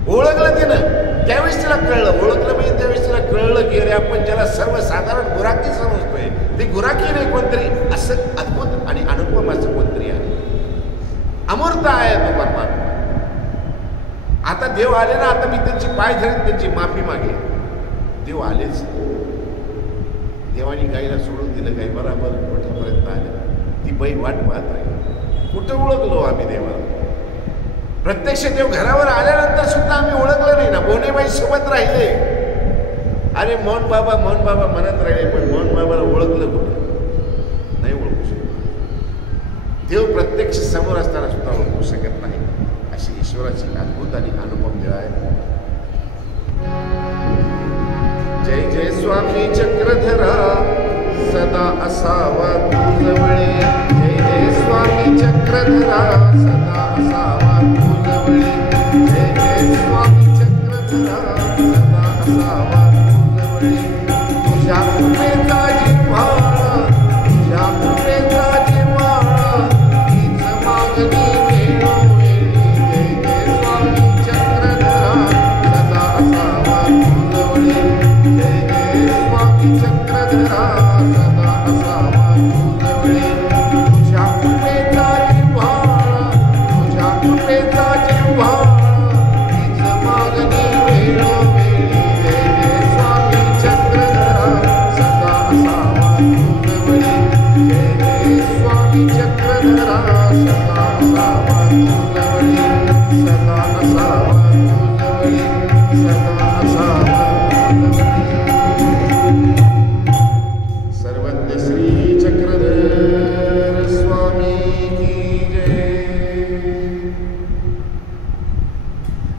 ओळखलं तिनं. त्यावेळेस तिला कळलं. ओळखलं म्हणजे त्यावेळेस तिला कळलं की अरे आपण ज्याला सर्वसाधारण गुराखी समजतोय ती गुराखी नाही, कोणतरी असं अद्भुत आणि अनुपम असं कोणतरी आहे. अमूर्त आहे तो परमात्मा. आता देव आले ना, आता मी त्यांची पाय धरीन, त्यांची माफी मागे. देव आलेच. देवानी गाईला सोडून दिलं. गाई बराबर कुठेपर्यंत आले. ती बाई वाट पाहत राहिली. कुठं ओळखलो आम्ही देवाला? प्रत्यक्ष देव घरावर आल्यानंतर सुद्धा आम्ही ओळखलं नाही ना. बोनेबाई सोबत राहिले. अरे मोहन बाबा म्हणत राहिले, पण मोहन बाबाला ओळखलं कुठं? नाही ओळखू शकत. देव प्रत्यक्ष समोर असताना सुद्धा ओळखू शकत नाही. अशी ईश्वराची अद्भुत आणि अनुपम लीळा आहे. जय जय स्वामी चक्रधरा सदा असावा तुझवळे. जय जय स्वामी चक्रधरा सदा असावा तुझवळे. जय जय स्वामी चक्रधरा सदा असावा तुझवळे. तुझ्या कृपेचा जिव्हाळा, तुझ्या कृपेचा जिव्हाळा, हीच मागणी वेळोवेळी. जय जय स्वामी चक्रधरा सदा असावा तुझवळे. जय जय स्वामी चक्रधरा सदा असावा तुझवळे. तुझ्या कृपेचा जिव्हाळा, तुझ्या कृपेचा जिव्हाळा, हीच मागणी वेळोवेळी. जय जय स्वामी चक्रधरा सदा असावा तुझवळे. जय जय स्वामी चक्रधरा सदा असावा तुझवळे. सदा असावा तुझवळे. सदा असावा तुझवळे. सर्वज्ञ श्री चक्रधर स्वामी की जय.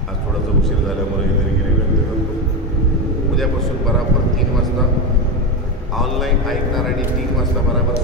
आज थोडासा उशीर झाल्यामुळे गिरगिरी व्यक्त करतो. उद्यापासून बराबर 3 वाजता ऑनलाईन ऐकणार आणि 3 वाजता बराबर